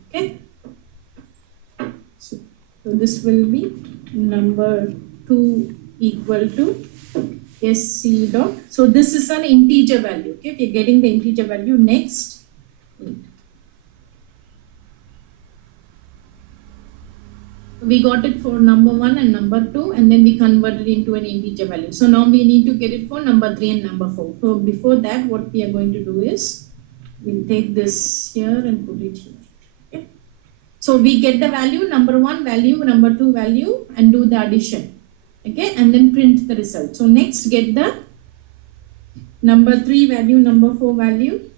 Okay, so this will be number 2 equal to sc dot. So this is an integer value. Okay, we're getting the integer value next. We got it for number 1 and number 2, and then we converted into an integer value. So now we need to get it for number 3 and number 4. So before that, what we are going to do is we'll take this here and put it here. Okay. So we get the value, number 1 value, number 2 value, and do the addition. Okay, and then print the result. So next, get the number 3 value, number 4 value.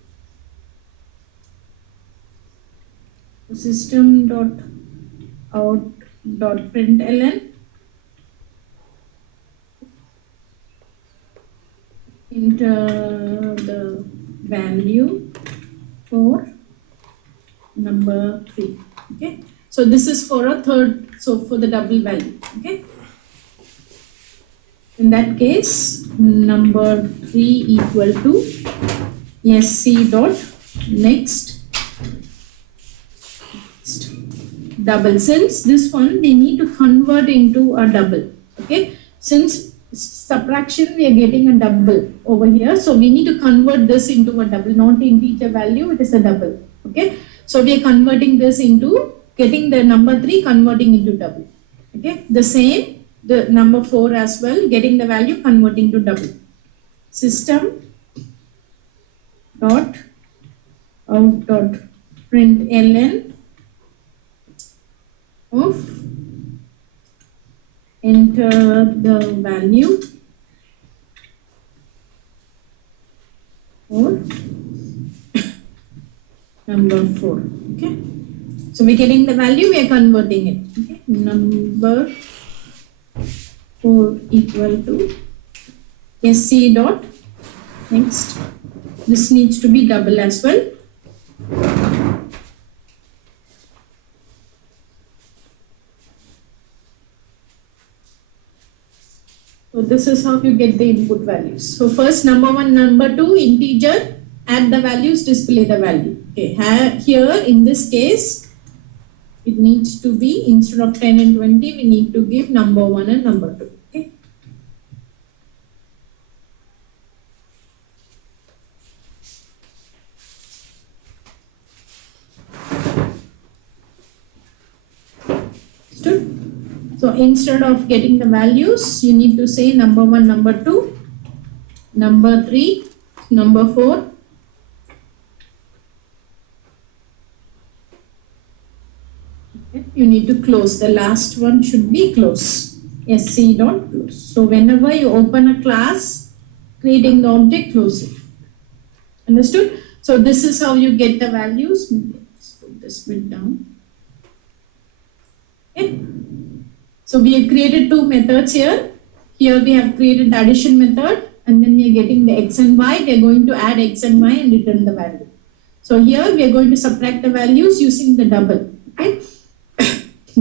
System dot out dot println enter the value for number 3. Okay, so this is for a third, so for the double value. Okay, in that case, number 3 equal to sc dot next double. Since this one they need to convert into a double. Okay, since subtraction we are getting a double over here, so we need to convert this into a double, not integer value, it is a double. Okay, so we are converting this into getting the number 3 converting into double. Okay, the same the number 4 as well, getting the value converting to double. System dot out dot println of enter the value for number 4. Okay, so we're getting the value, we are converting it. Okay, number 4 equal to sc dot next. This needs to be double as well. So this is how you get the input values. So first number 1, number 2 integer, add the values, display the value. Okay, here in this case it needs to be, instead of 10 and 20 we need to give number 1 and number 2. Okay, understood? So instead of getting the values, you need to say number 1, number 2, number 3, number 4. Okay. You need to close. The last one should be close. Sc dot close. So whenever you open a class, creating the object, close it. Understood? So this is how you get the values. Let's put this bit down. Okay. So we have created 2 methods here. Here we have created the addition method, and then we are getting the x and y. We are going to add x and y and return the value. So here we are going to subtract the values using the double. Okay,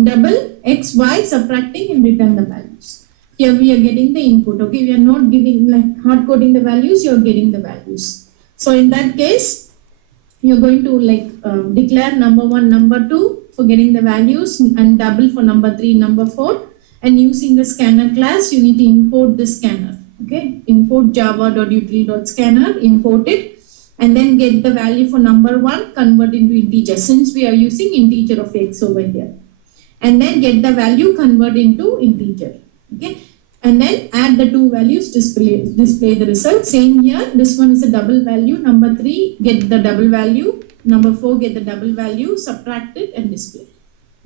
double x, y, subtracting and return the values. Here we are getting the input. Okay, we are not giving like hard coding the values. You are getting the values. So in that case, you are going to declare number 1, number 2 for getting the values, and double for number 3, number 4. And using the scanner class, you need to import the scanner. Okay, import java.util.scanner, import it, and then get the value for number 1, convert into integer, since we are using integer of x over here. And then get the value, convert into integer. Okay, and then add the 2 values, display the result. Same here, this one is a double value. Number 3, get the double value. Number 4, get the double value, subtract it and display.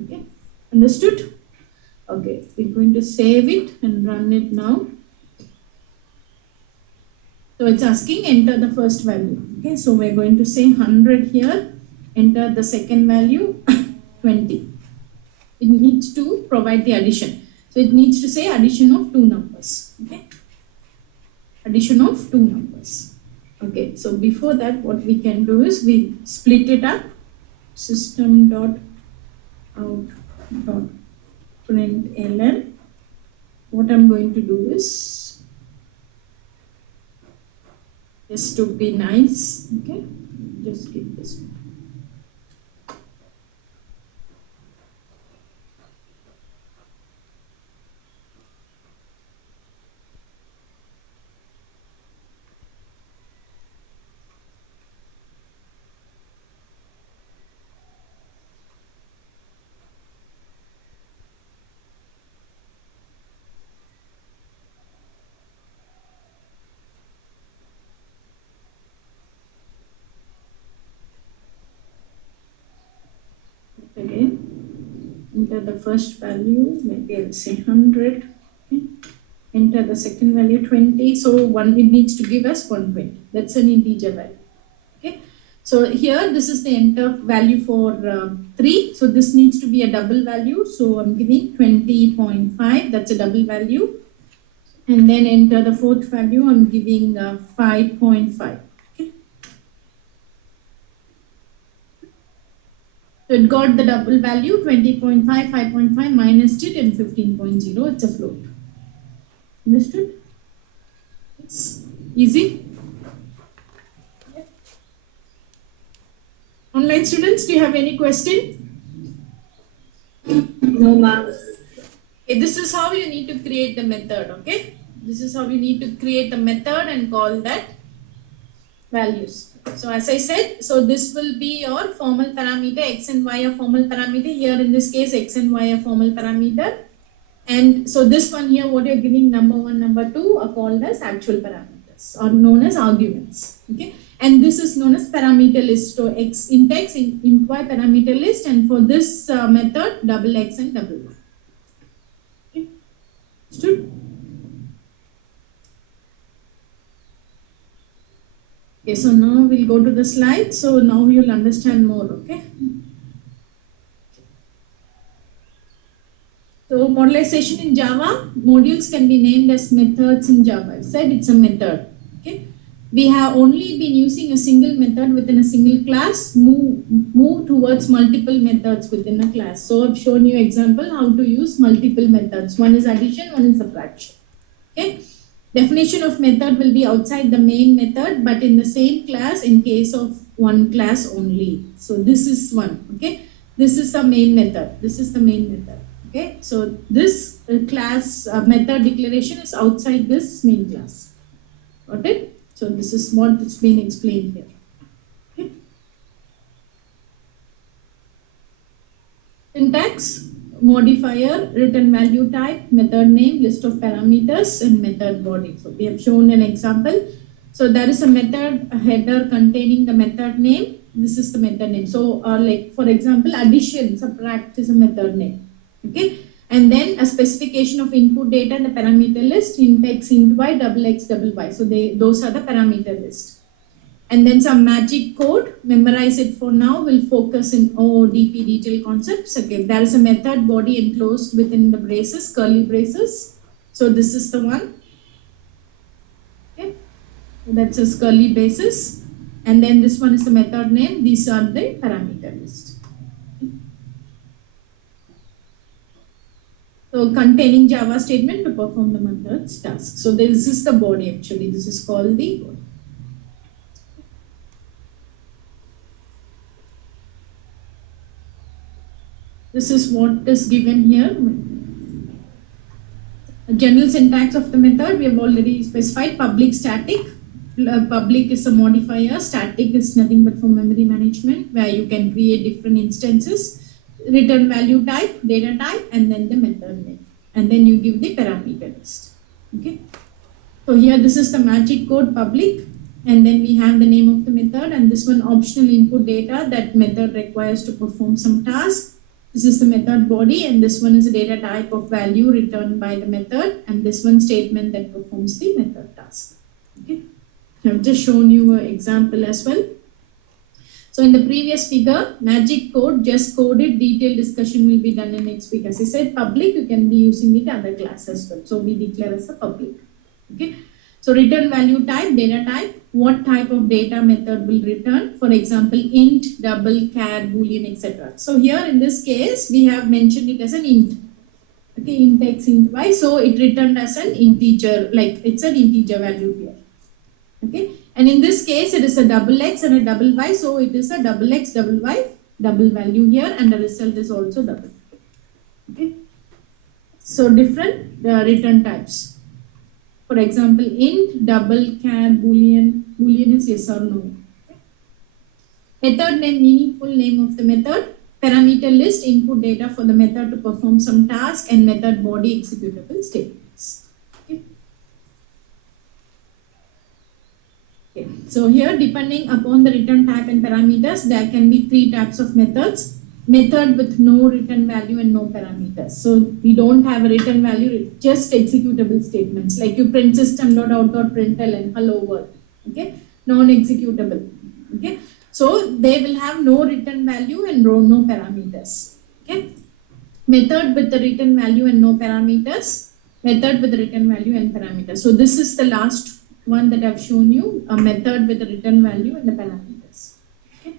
Okay, understood? Okay, we're going to save it and run it now. So it's asking enter the first value. Okay, so we're going to say 100 here, enter the second value 20. It needs to provide the addition. So it needs to say addition of 2 numbers. Okay, addition of 2 numbers. Okay, so before that, what we can do is we split it up. System dot out dot println. What I'm going to do is, just to be nice, okay, just give this one. again. Enter the first value, maybe I'll say 100. Okay. Enter the second value 20. So it needs to give us 120. That's an integer value. Okay. So here this is the enter value for 3. So this needs to be a double value. So I'm giving 20.5. That's a double value. And then enter the fourth value. I'm giving 5.5. Okay. So it got the double value 20.5, 5.5, minus it, and 15.0. It's a float. Understood? It's easy. Online students, do you have any question? No, ma'am. Okay, this is how you need to create the method, okay? This is how you need to create the method and call that values. So as I said, so this will be your formal parameter, x and y are formal parameter. Here in this case, x and y are formal parameter. And so this one here, what you're giving number 1, number 2 are called as actual parameters or known as arguments, okay? And this is known as parameter list. So x int x, int y parameter list, and for this method, double x and double y. Okay. Understood? Okay, so now we'll go to the slide. So now you'll understand more, okay? So modelization in Java, modules can be named as methods in Java. I said it's a method, okay? We have only been using a single method within a single class, move towards multiple methods within a class. So I've shown you example how to use multiple methods. One is addition, one is subtraction. Okay. Definition of method will be outside the main method, but in the same class in case of one class only. So this is one. Okay. This is the main method. This is the main method. Okay. So this class method declaration is outside this main class. Got it? So this is what it's been explained here. Okay. Syntax, modifier, return value type, method name, list of parameters, and method body. So we have shown an example. So there is a method header containing the method name. This is the method name. So like for example, addition, subtract is a method name. Okay. And then a specification of input data in the parameter list, int x, int y, double x, double y. So those are the parameter list. And then some magic code, memorize it for now, we'll focus in OODP detail concepts. Okay, there is a method body enclosed within the braces, curly braces. So this is the one. Okay, that's a curly braces. And then this one is the method name. These are the parameter list. So containing Java statement to perform the method's task. So this is the body actually. This is called the body. This is what is given here. A general syntax of the method we have already specified. Public, static. Public is a modifier. Static is nothing but for memory management where you can create different instances. Return value type, data type, and then the method name. And then you give the parameter list. Okay. So here this is the magic code public. And then we have the name of the method and this one optional input data that method requires to perform some task. This is the method body and this one is a data type of value returned by the method and this one statement that performs the method task. Okay. I've just shown you an example as well. So in the previous figure, magic code, just coded, detailed discussion will be done in next week. As I said, public, you can be using it other class as well. So we declare as a public. Okay. So return value type, data type, what type of data method will return? For example, int, double, char, boolean, etc. So here in this case, we have mentioned it as an int. Okay, int x, int y. So it returned as an integer, like it's an integer value here. Okay. And in this case, it is a double x and a double y. So it is a double x, double y, double value here and the result is also double. Okay. So different return types. For example, int, double, char, boolean. Boolean is yes or no. Method name, meaningful name of the method. Parameter list, input data for the method to perform some task and method body executable statements. Okay. Okay. So here, depending upon the return type and parameters, there can be 3 types of methods. method with no return value and no parameters. So we don't have a return value, just executable statements like you print system.out.println hello world. Okay, non-executable. Okay, so they will have no return value and no parameters. Okay, method with the return value and no parameters. Method with the return value and parameters. So this is the last one that I've shown you, a method with the return value and the parameters. Okay.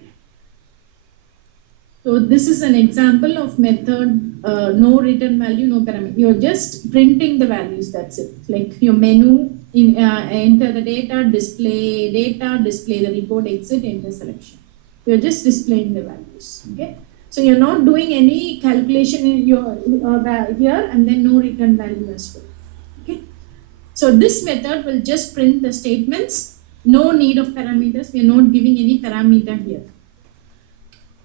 So this is an example of method, no return value, no parameter. You're just printing the values, that's it. Like your menu, enter the data, display the report, exit, enter selection. You're just displaying the values. Okay. So you're not doing any calculation in your here and then no return value as well. Okay. So this method will just print the statements, no need of parameters. We are not giving any parameter here.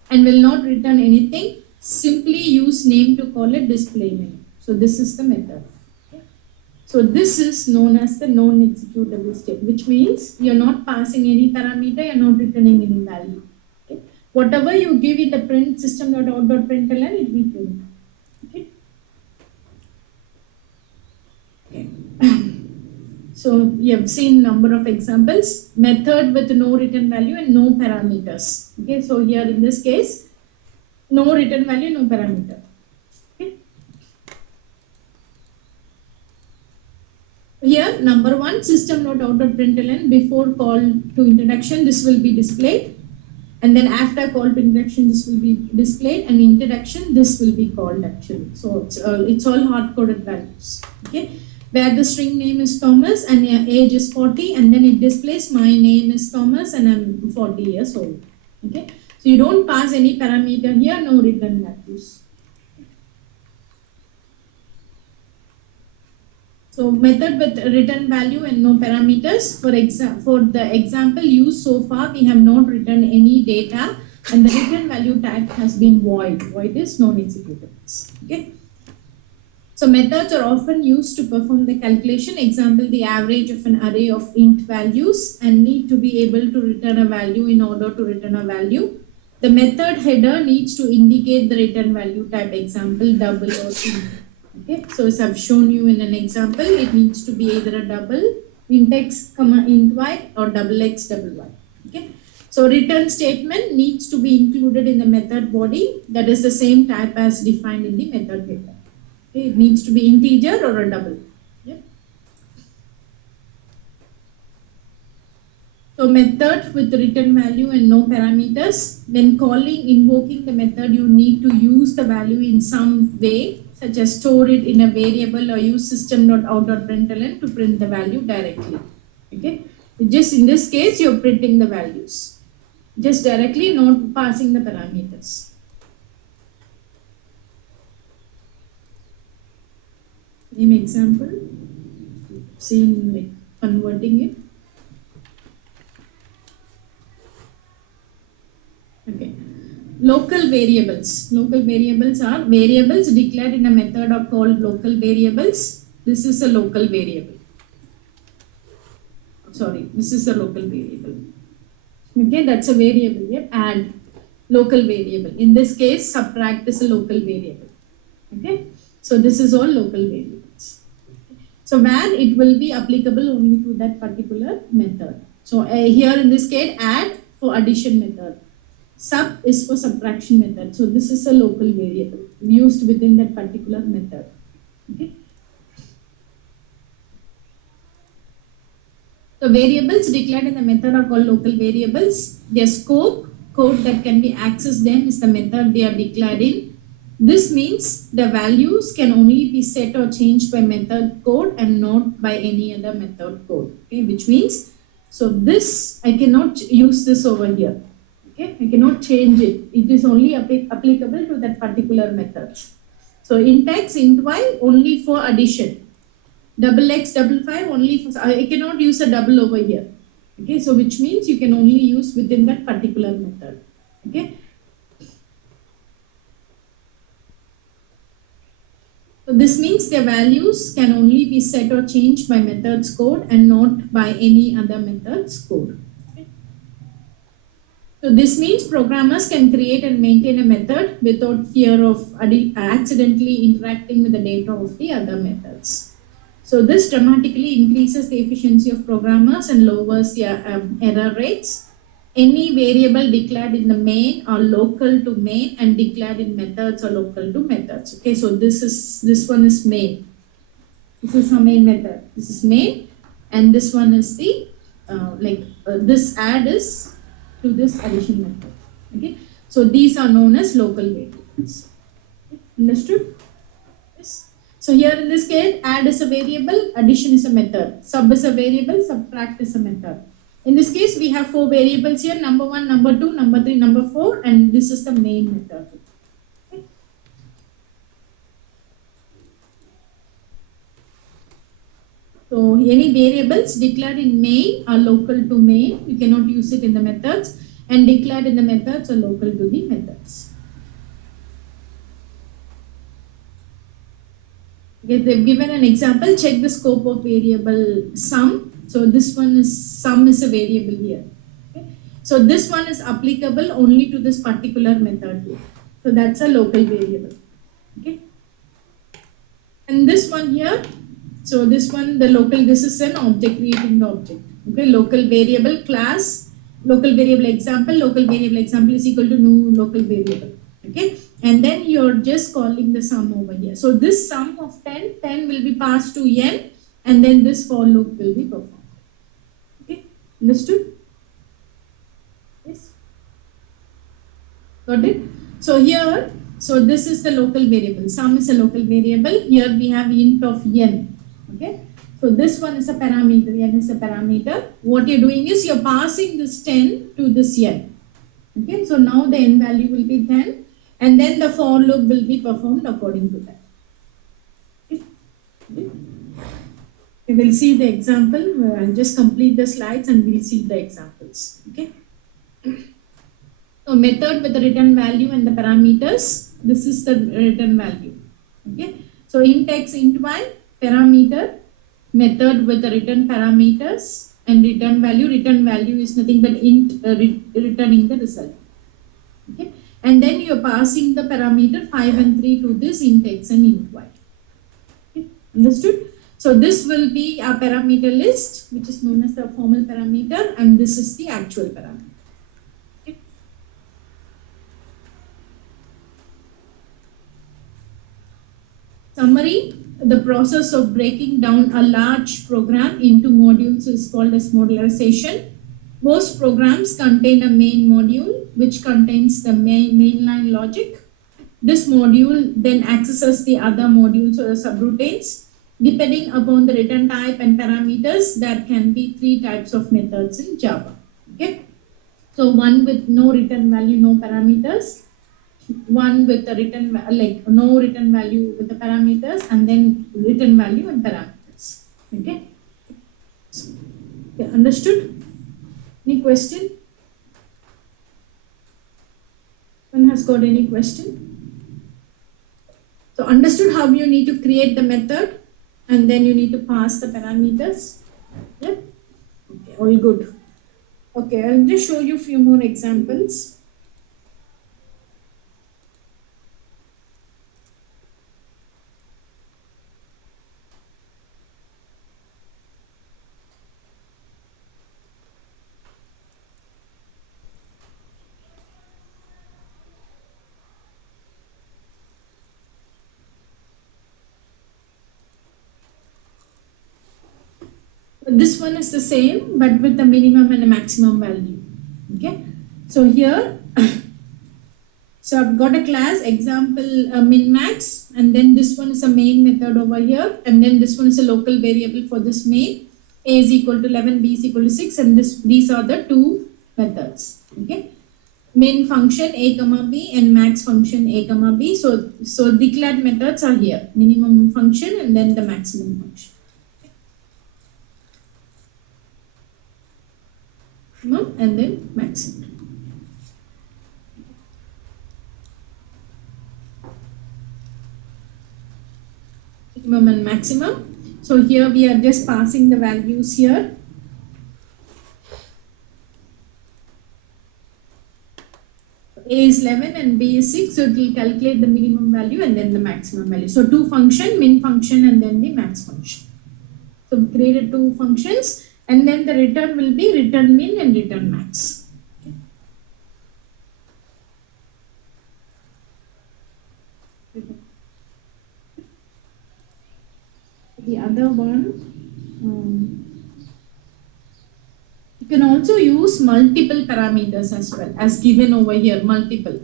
And will not return anything. Simply use name to call it display name. So this is the method. Okay. So this is known as the non-executable state, which means you're not passing any parameter, you're not returning any value. Whatever you give in the print system.out.println, it will print. Okay. Okay. So you have seen number of examples. Method with no return value and no parameters. Okay. So here in this case, no return value, no parameter. Okay. Here number one, system.out.println, before call to introduction, this will be displayed. And then after call to introduction, this will be displayed, and introduction, this will be called actually. So it's all hard-coded values. Okay, where the string name is Thomas and age is 40, and then it displays my name is Thomas and I'm 40 years old. Okay, so you don't pass any parameter here, no return values. So method with return value and no parameters. For the example used so far, we have not written any data and the return value tag has been void. Void is non-executables. Okay. So methods are often used to perform the calculation. Example, the average of an array of int values and need to be able to return a value in order to return a value. The method header needs to indicate the return value type. Example, double or int. Okay, so as I've shown you in an example, it needs to be either a double, int x, int y, or double x, double y. Okay, so return statement needs to be included in the method body. That is the same type as defined in the method header. Okay, it needs to be integer or a double. Yep. So method with return value and no parameters. When invoking the method, you need to use the value in some way, such as store it in a variable or use system.out.println to print the value directly. Okay, just in this case, you're printing the values, just directly, not passing the parameters. Same example, seen like converting it. Okay. Local variables. Local variables are variables declared in a method are called local variables. This is a local variable. Sorry, this is a local variable. Okay, that's a variable. Yep, add local variable. In this case, subtract is a local variable. Okay, so this is all local variables. So where it will be applicable only to that particular method. So here in this case, add for addition method. Sub is for subtraction method. So this is a local variable used within that particular method. Okay. So variables declared in the method are called local variables. Their scope, code that can be accessed them is the method they are declared in. This means the values can only be set or changed by method code and not by any other method code. Okay, which means, so this, I cannot use this over here. Okay, I cannot change it. It is only applicable to that particular method. So int x, int y only for addition. Double x, double 5 only for, I cannot use a double over here. Okay, so which means you can only use within that particular method. Okay. So this means the values can only be set or changed by method's code and not by any other method's code. So So this means programmers can create and maintain a method without fear of accidentally interacting with the data of the other methods. So this dramatically increases the efficiency of programmers and lowers the error rates. Any variable declared in the main are local to main and declared in methods are local to methods. Okay, so this one is main. This is a main method. This is main, and this one is the this add is to this addition method. Okay, so these are known as local variables. Understood? Yes. So here in this case, add is a variable, addition is a method, sub is a variable, subtract is a method. In this case, we have 4 variables here: number 1, number 2, number 3, number 4, and this is the main method. Okay. So any variables declared in main are local to main. You cannot use it in the methods, and declared in the methods are local to the methods. Okay, they've given an example. Check the scope of variable sum. So this one is sum is a variable here. Okay. So this one is applicable only to this particular method here. So that's a local variable. Okay. And this one here, so this one, the local, this is an object, creating the object. Okay, local variable class, local variable example is equal to new local variable. Okay, and then you're just calling the sum over here. So this sum of 10 will be passed to n, and then this for loop will be performed. Okay, understood? Yes. Got it? So here, so this is the local variable. Sum is a local variable. Here we have int of n. Okay, so this one is a parameter, n is a parameter. What you're doing is you're passing this 10 to this n. Okay, so now the n value will be 10, and then the for loop will be performed according to that. Okay. We will see the example. I'll just complete the slides and we'll see the examples. Okay. So method with the return value and the parameters. This is the return value. Okay. So int x, int y, parameter, method with the return parameters, and return value. Return value is nothing but int returning the result. Okay, and then you're passing the parameter 5 and 3 to this int x and int y. Okay, understood? So this will be a parameter list, which is known as the formal parameter, and this is the actual parameter. Okay. Summary. The process of breaking down a large program into modules is called as modularization. Most programs contain a main module which contains the mainline logic. This module then accesses the other modules or subroutines. Depending upon the return type and parameters, there can be 3 types of methods in Java. Okay, so one with no return value, no parameters. One with the return, no return value with the parameters, and then return value and parameters. Okay, understood? Any question? One has got any question? So understood how you need to create the method, and then you need to pass the parameters. Yeah. Okay, all good. Okay, I'll just show you a few more examples. This one is the same, but with the minimum and a maximum value. Okay, so here, so I've got a class example min max, and then this one is a main method over here, and then this one is a local variable for this main. A is equal to 11, B is equal to 6, and these are the 2 methods. Okay, min function a comma b and max function a comma b. So declared methods are here: minimum function and then the maximum function. And then maximum. Minimum and maximum. So here we are just passing the values here. A is 11 and B is 6, so it will calculate the minimum value and then the maximum value. So two function, min function and then the max function. So we created two functions and then the return will be return min and return max. The other one, you can also use multiple parameters as well as given over here, multiple.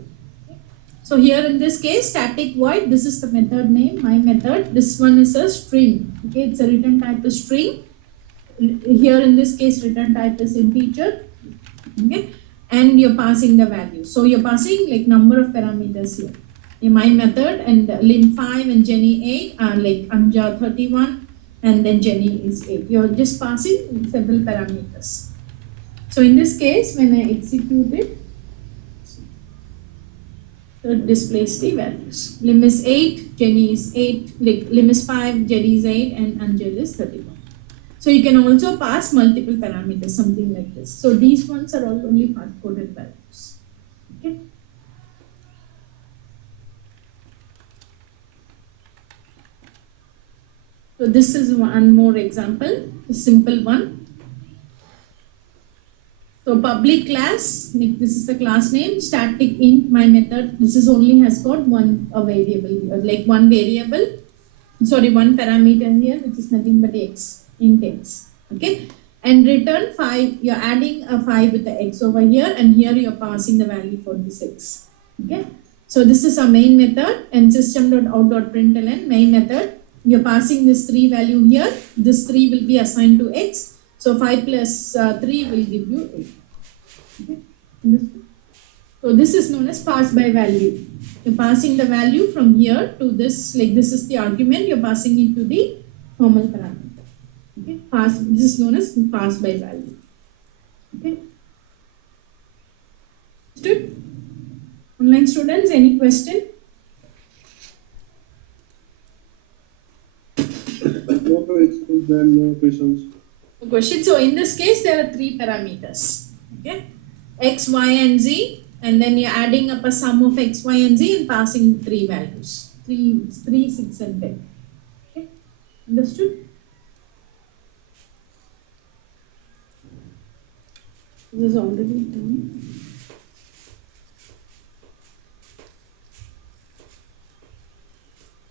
So here in this case, static void, this is the method name, my method. This one is a string. Okay, it's a return type is string. Here in this case, return type is integer. Okay, and you're passing the value. So you're passing like number of parameters here. My method and lim5 and Jenny 8 are like Anja 31 and then Jenny is 8. You're just passing several parameters. So in this case, when I execute it, so it displays the values. Lim is 8, Jenny is 8, lim is 5, Jenny is 8 and Angel is 31. So you can also pass multiple parameters, something like this. So these ones are all only hard-coded values. Okay. So this is one more example, a simple one. So public class, this is the class name, static int, my method. This is only has got one variable here, like one parameter here, which is nothing but x, int x. Okay, and return 5, you're adding a 5 with the x over here, and here you're passing the value for this x. Okay, so this is our main method, and system.out.println main method. You're passing this 3 value here. This 3 will be assigned to x. So 5 plus 3 will give you 8. Okay. So this is known as pass by value. You're passing the value from here to this, like this is the argument. You're passing it to the formal parameter. Okay. This is known as pass by value. Okay. Understood? Online students, any question? No questions. Question. So in this case, there are 3 parameters. Okay, x, y, and z, and then you're adding up a sum of x, y, and z and passing 3 values: 3, 6, and 10. Okay, understood? This is already done.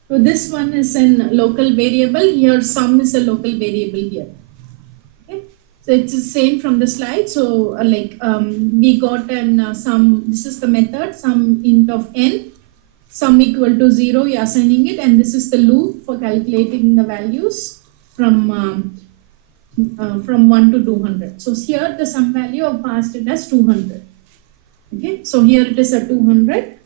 So this one is an local variable. Here sum is a local variable here. Okay, so it's the same from the slide. So we got an sum. This is the method sum int of n. Sum equal to 0. You're assigning it, and this is the loop for calculating the values from 1 to 200. So here the sum value of passed it as 200. Okay, so here it is a 200.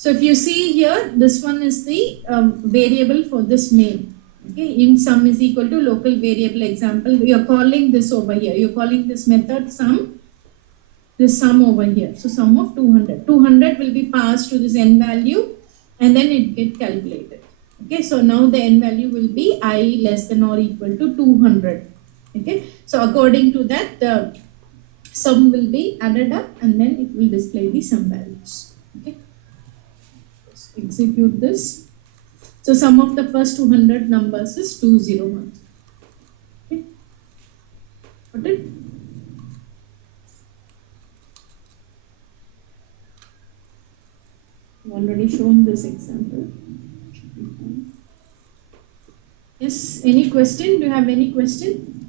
So if you see here, this one is the variable for this main. Okay, int sum is equal to local variable example. We are calling this over here. You're calling this method sum, this sum over here. So sum of 200. 200 will be passed to this n value and then it get calculated. Okay, so now the n value will be I less than or equal to 200. Okay, so according to that, the sum will be added up and then it will display the sum values. Okay. Execute this. So sum of the first 200 numbers is 201. Okay. Got it? I've already shown this example. Yes, any question? Do you have any question?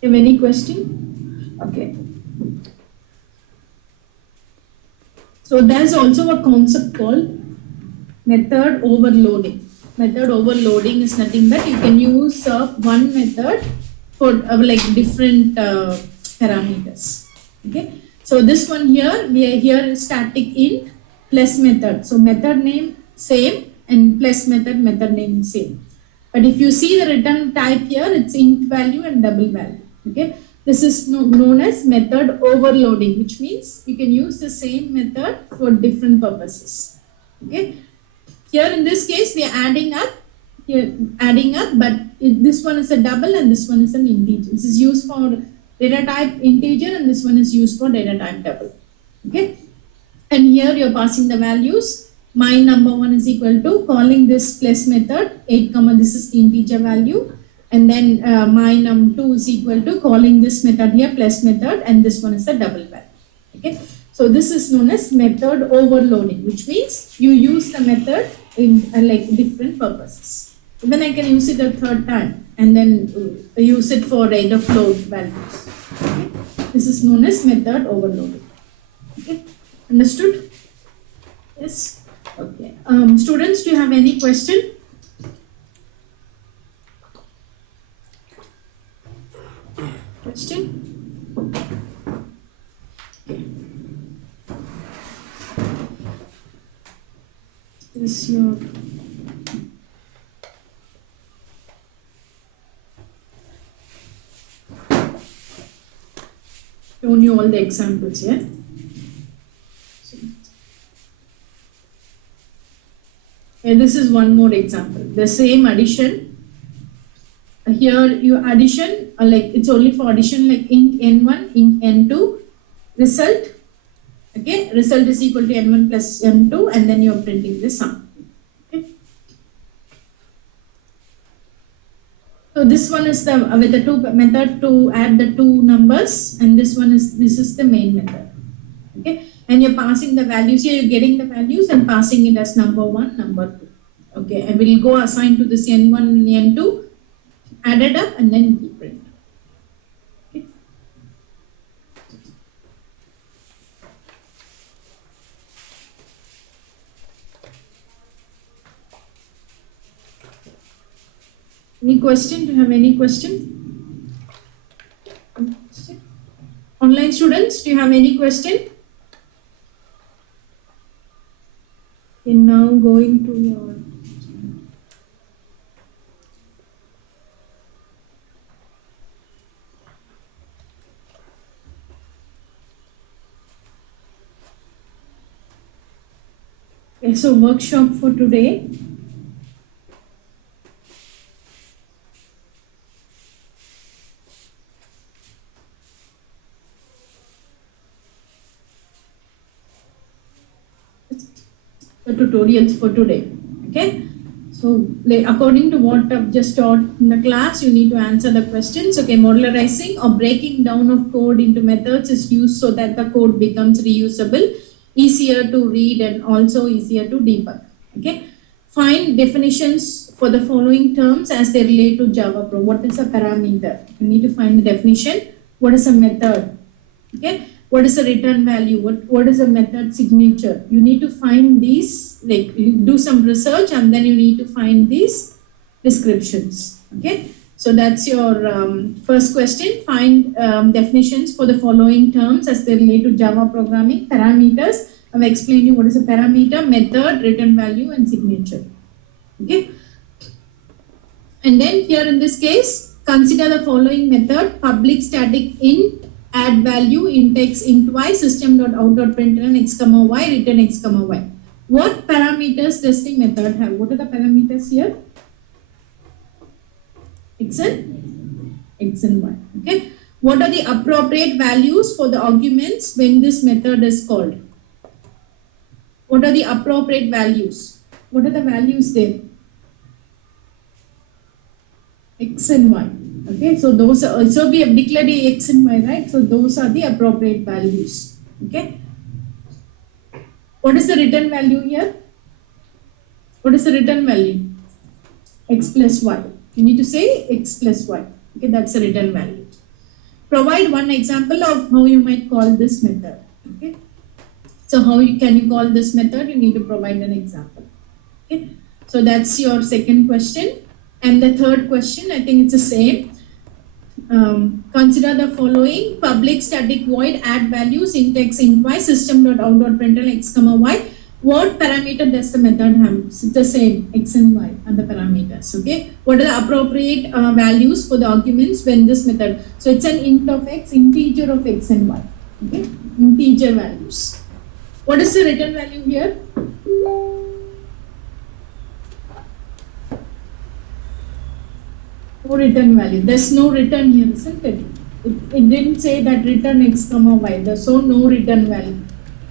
You have any question? Okay. So there's also a concept called method overloading. Method overloading is nothing but you can use one method for different parameters. Okay. So this one here, here is static int plus method. So method name same and plus method name same. But if you see the return type here, it's int value and double value. Okay. This is known as method overloading, which means you can use the same method for different purposes. Okay. Here in this case, we are adding up, but this one is a double and this one is an integer. This is used for data type integer, and this one is used for data type double. Okay, and here you're passing the values. My number 1 is equal to calling this plus method 8 comma, this is the integer value, and then my num 2 is equal to calling this method here plus method, and this one is the double value. Okay, so this is known as method overloading, which means you use the method in like different purposes. Even I can use it a third time and then use it for rate of load values. Okay, this is known as method overloading. Okay, understood? Yes. Okay. Students, do you have any question? Question? Okay. Is your shown you all the examples here. And this is one more example. The same addition. Here your addition, like it's only for addition, like int n1, int n2, result. Okay, result is equal to n1 plus n2, and then you're printing the sum. Okay. So this one is the with the two method to add the two numbers, and this is the main method. Okay. And you're passing the values here, you're getting the values and passing it as number 1, number 2. Okay, and we'll go assign to this n1 and n2, added up, and then keep print. Okay. Any question? Do you have any question? Online students, do you have any question? And now going to your okay, so workshop for today. Tutorials for today. Okay, so like, according to what I've just taught in the class, you need to answer the questions. Okay, modularizing or breaking down of code into methods is used so that the code becomes reusable, easier to read, and also easier to debug. Okay, find definitions for the following terms as they relate to Java Pro. What is a parameter? You need to find the definition. What is a method? Okay, what is a return value? What is a method signature? You need to find these, like you do some research and then you need to find these descriptions. Okay, so that's your first question. Find definitions for the following terms as they relate to Java programming. Parameters, I've explained you what is a parameter, method, return value, and signature. Okay, and then here in this case, consider the following method: public static int add value int x int y system.out.println x comma y return x comma y. What parameters does the method have? What are the parameters here? X and y. Okay. What are the appropriate values for the arguments when this method is called? What are the appropriate values? What are the values there? X and y. Okay, so those are also we have declared x and y, right? So those are the appropriate values. Okay. What is the return value here? What is the return value? X plus y. You need to say x plus y. Okay, that's the return value. Provide one example of how you might call this method. Okay. So how can you call this method? You need to provide an example. Okay. So that's your second question. And the third question, I think it's the same. Consider the following: public static void add values int x int y system.out.println x comma y. What parameter does the method have? It's the same, x and y are the parameters. Okay. What are the appropriate values for the arguments when this method? So it's an int of x, integer of x and y. Okay. Integer values. What is the return value here? No return value. There's no return here, isn't it? It didn't say that return x comma y. So no return value.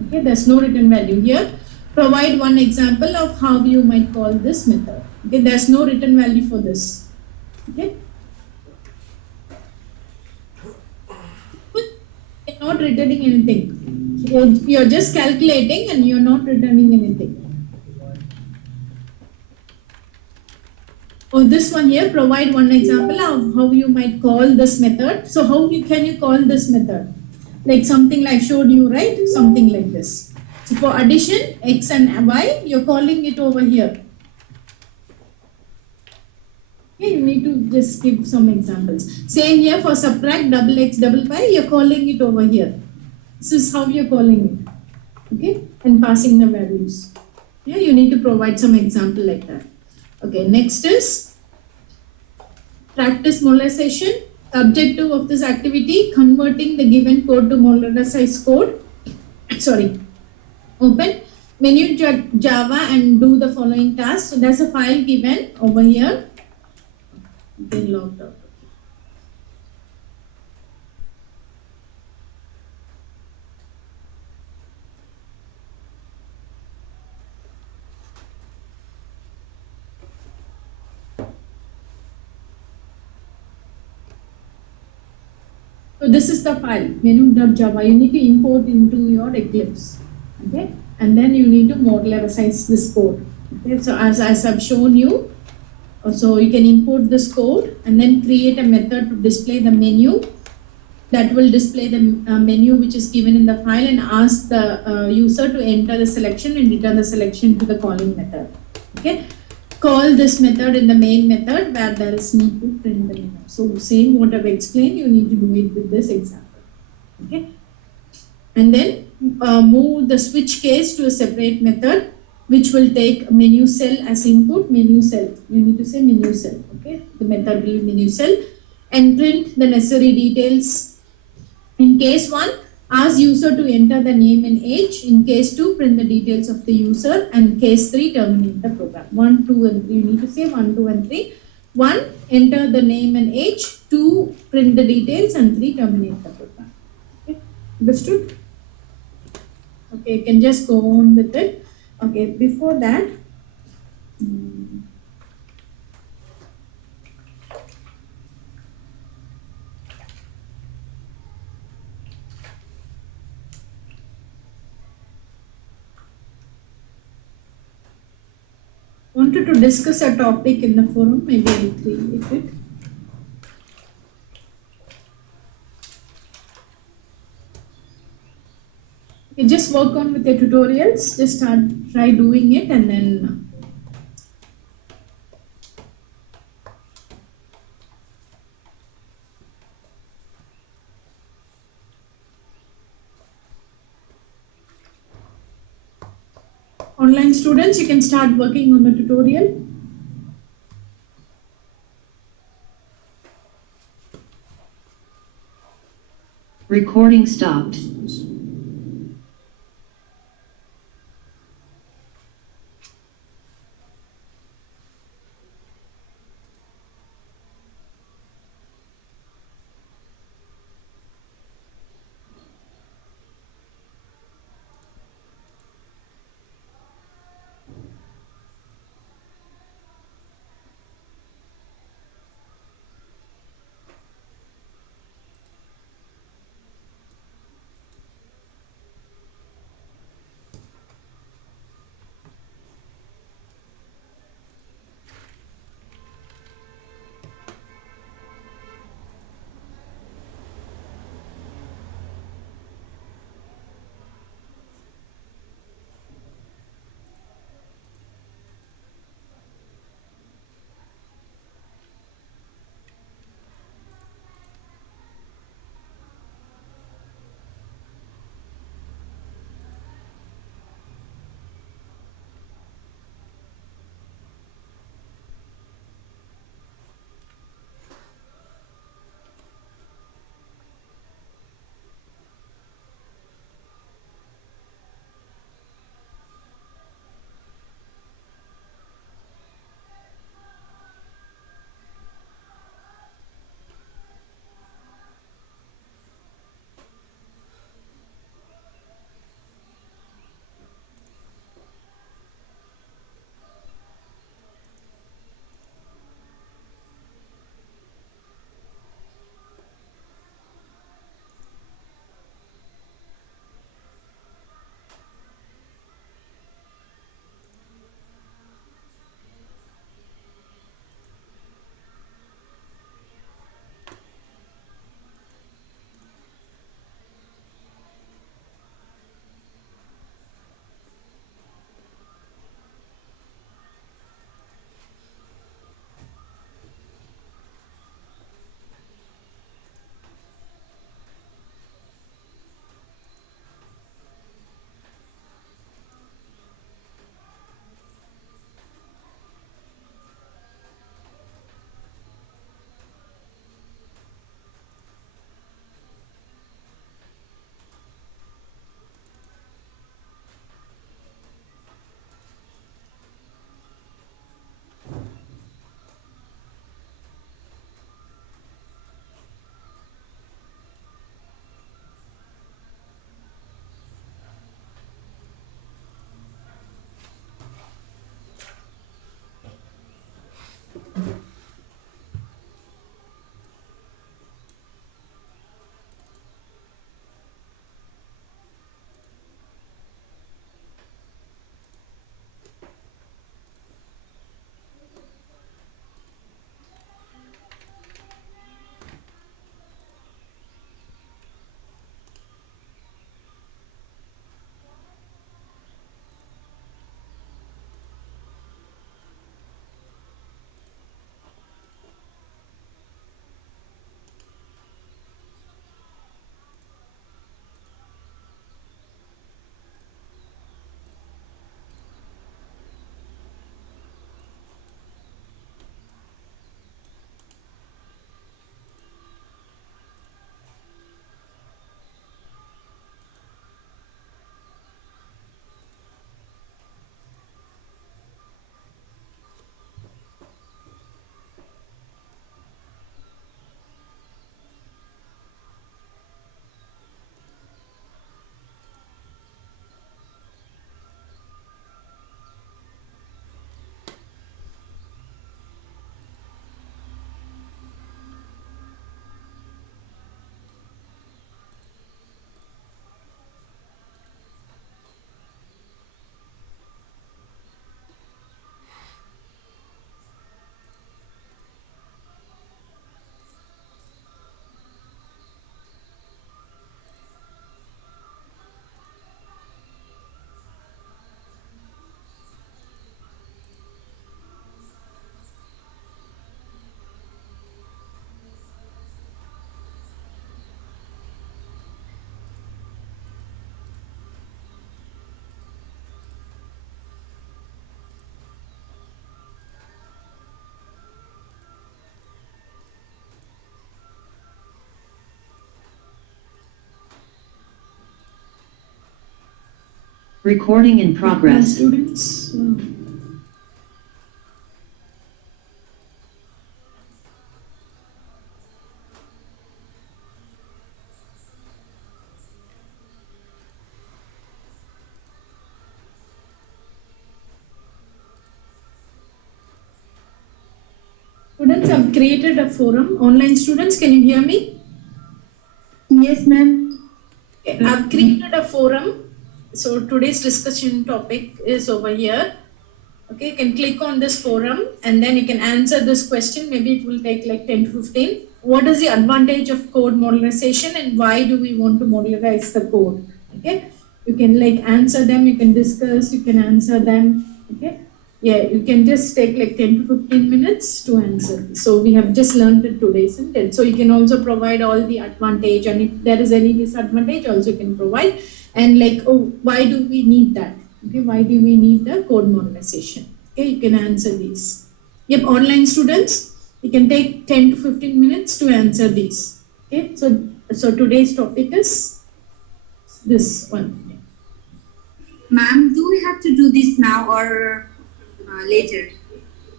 Okay, there's no return value here. Provide one example of how you might call this method. Okay, there's no return value for this. Okay. You're not returning anything. You're just calculating and you're not returning anything. Oh, this one here, provide one example of how you might call this method. So how can you call this method? Like something like showed you, right? Something like this. So for addition, x and y, you're calling it over here. Okay, you need to just give some examples. Same here for subtract double x double y, you're calling it over here. This is how you're calling it. Okay, and passing the values. Yeah, you need to provide some example like that. Okay, next is practice modularization. Objective of this activity, converting the given code to modularized code. Sorry, open menu Java and do the following tasks. So there's a file given over here. Been logged out. So this is the file menu.java. You need to import into your Eclipse. Okay, and then you need to modularize this code. Okay, so as I've shown you, so you can import this code and then create a method to display the menu that will display the menu which is given in the file and ask the user to enter the selection and return the selection to the calling method. Okay, call this method in the main method where there is need to print the menu. So same what I've explained, you need to do it with this example. Okay, and then move the switch case to a separate method which will take menu cell as input. Menu cell, you need to say menu cell. Okay, the method will be menu cell and print the necessary details. In case 1, ask user to enter the name and age. In case 2, print the details of the user. And case 3, terminate the program. 1, 2 and 3, you need to say 1, 2 and 3. 1, enter the name and age. 2, print the details. And 3, terminate the program. Okay, understood? Okay, you can just go on with it. Okay, before that, wanted to discuss a topic in the forum, maybe I'll create it. You just work on with the tutorials, just try doing it and then online students, you can start working on the tutorial. Recording stopped. Recording in progress. Students. Students, I've created a forum. Online students, can you hear me? Yes, ma'am. Okay, I've created a forum. So today's discussion topic is over here. Okay, you can click on this forum and then you can answer this question. Maybe it will take like 10 to 15. What is the advantage of code modularization and why do we want to modularize the code? Okay, you can like answer them, you can discuss, you can answer them. Okay, yeah, you can just take like 10 to 15 minutes to answer. So we have just learned it today, isn't it? So you can also provide all the advantage, and if there is any disadvantage also you can provide. And like, oh, why do we need that? Okay, why do we need the code modularization? Okay, you can answer these. Yep, online students, you can take 10 to 15 minutes to answer these. Okay, so today's topic is this one. Ma'am, do we have to do this now or later?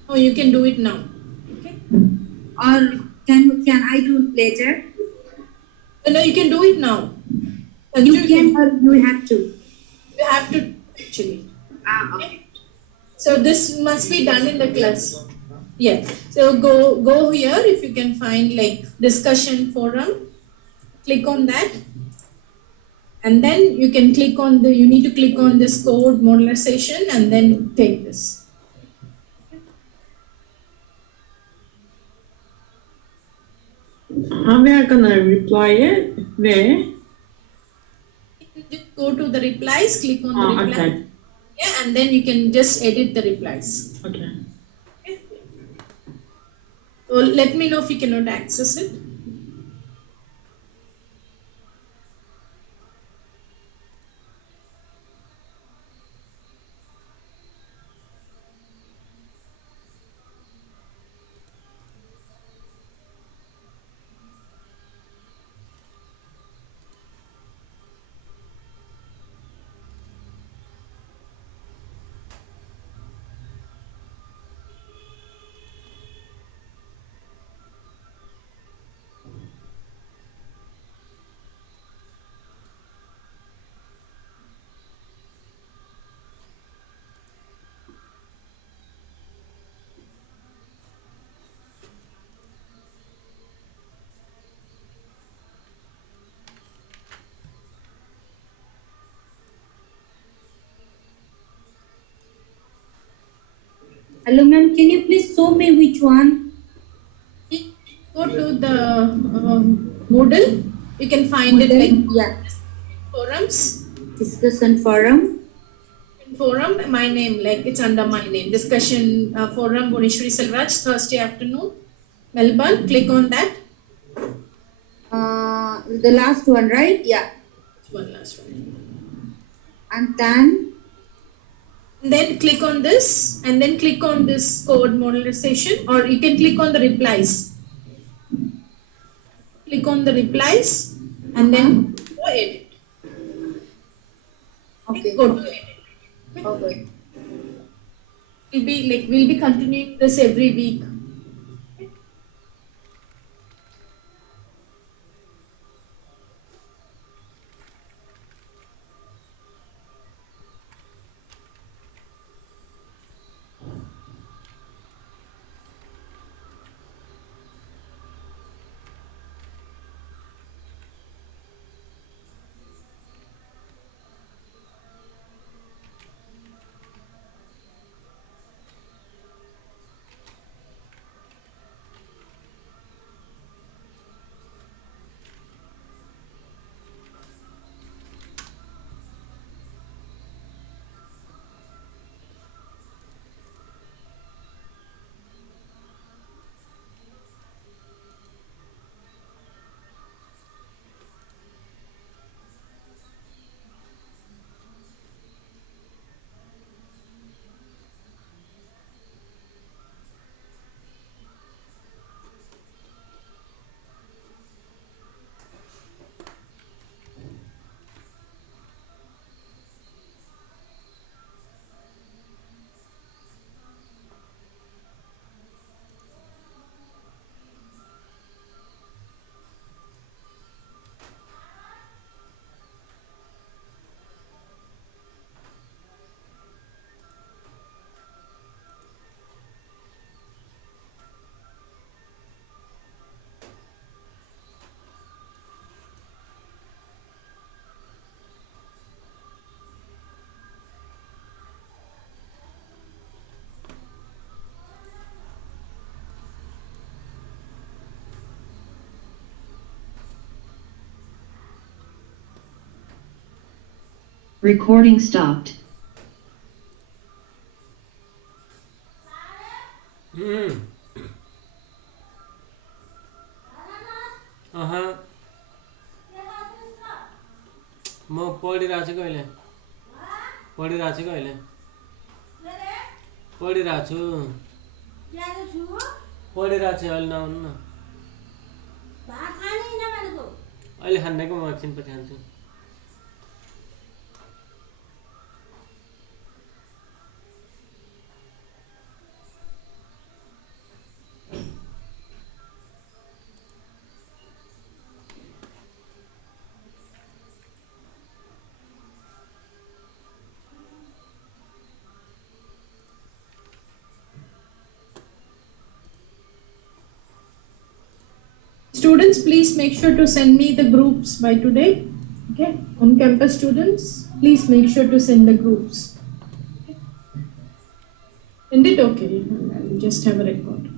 Oh, you can do it now. Okay. Or can I do later? No, you can do it now. You can or you have to? You have to actually. Okay. So this must be done in the class. Yeah. So go here if you can find like discussion forum. Click on that. And then you can click on you need to click on this code modularization and then take this. How we are gonna reply it? Where? Just go to the replies, click on the reply. Okay. Yeah, and then you can just edit the replies. Okay. So let me know if you cannot access it. Hello, ma'am. Can you please show me which one? Go to the Moodle. You can find it like Yeah. forums. Discussion forum. Forum, my name, like it's under my name. Discussion forum, Bhuneshwari Selvaraj, Thursday afternoon, Melbourne. Click on that. The last one, right? Yeah. One last one. And then And then click on this, and then click on this code modularization, or you can click on the replies. Click on the replies, and then go edit. okay. Go to edit. Okay. We'll be continuing this every week. Recording stopped. म पढिरहेको छु कहिले पढिरहेको छु कहिले पढिरहेको छु पढिरहेको छु अहिले नआउनु न अहिले खान्नेको म एकछिन पछि खान्छु Students, please make sure to send me the groups by today. Okay, on campus students, please make sure to send the groups. Send it okay, I'll just have a record.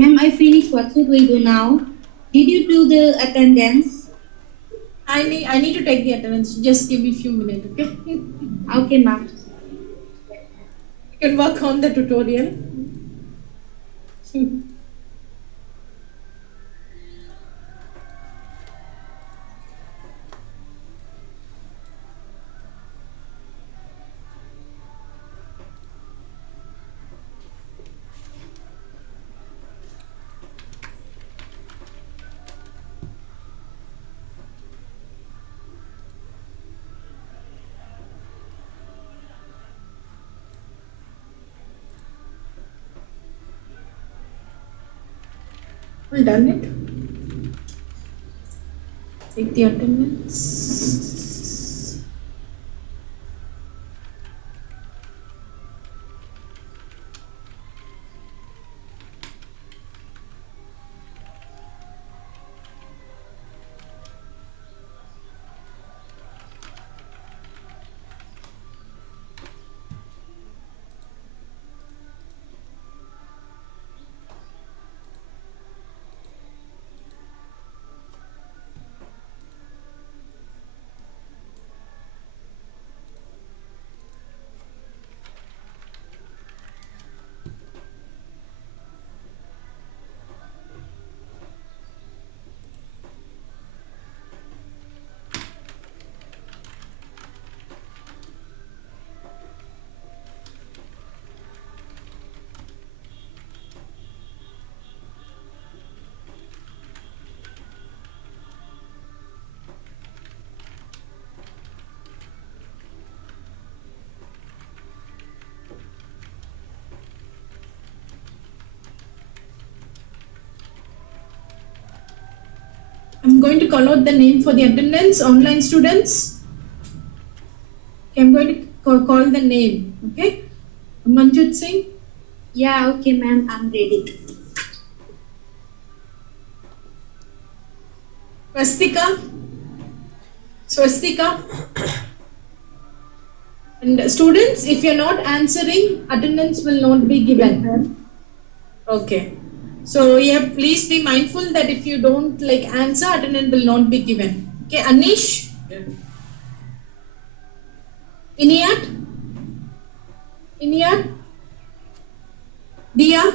Ma'am, I finished. What should we do now? Did you do the attendance? I need to take the attendance. Just give me a few minutes, okay? Okay, ma'am. You can work on the tutorial. Well done it. Take the attendance. I'm going to call out the name for the attendance, online students. Okay, I'm going to call the name, okay? Manjut Singh, Yeah, okay, ma'am. I'm ready. Swastika. And students, if you're not answering, attendance will not be given. Okay. So yeah, please be mindful that if you don't answer, attendance will not be given. Okay, Anish. Iniyat. Dia.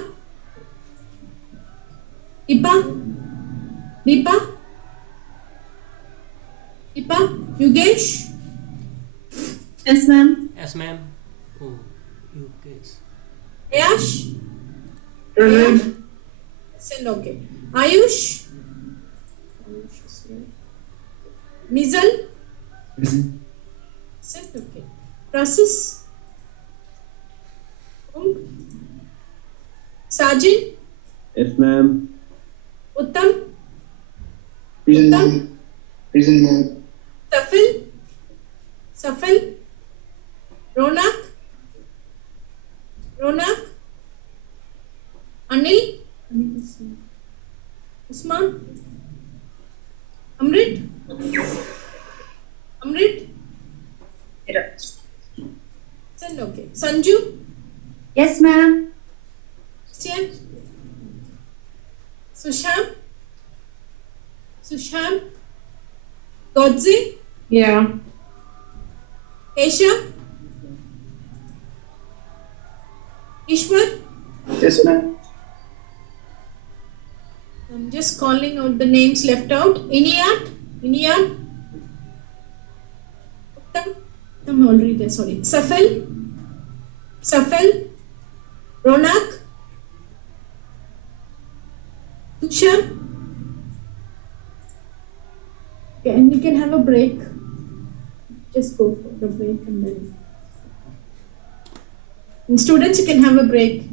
Deepa. Yugesh. Yes, ma'am. Yes, ma'am. Oh, you guys. Ayash. Send okay. Ayush. Mizal. Send okay. Process. Sajin. Yes, ma'am. Uttam. Present, ma'am. Present, ma'am. Safil. Ronak. Anil. Usman. Amrit. Send okay. Sanju. Yes, ma'am. Christian. Susham. Godze. Yeah. Keshav. Ishwar. Yes, ma'am. I'm just calling out the names left out. Iniyat. Uttam. I'm already there, sorry. Safal. Ronak. Tushar. Okay, and you can have a break. Just go for the break and then. And students, you can have a break.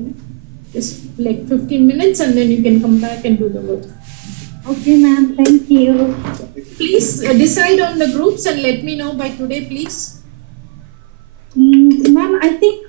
Just 15 minutes and then you can come back and do the work. Okay, ma'am. Thank you. Please decide on the groups and let me know by today, please. Ma'am, I think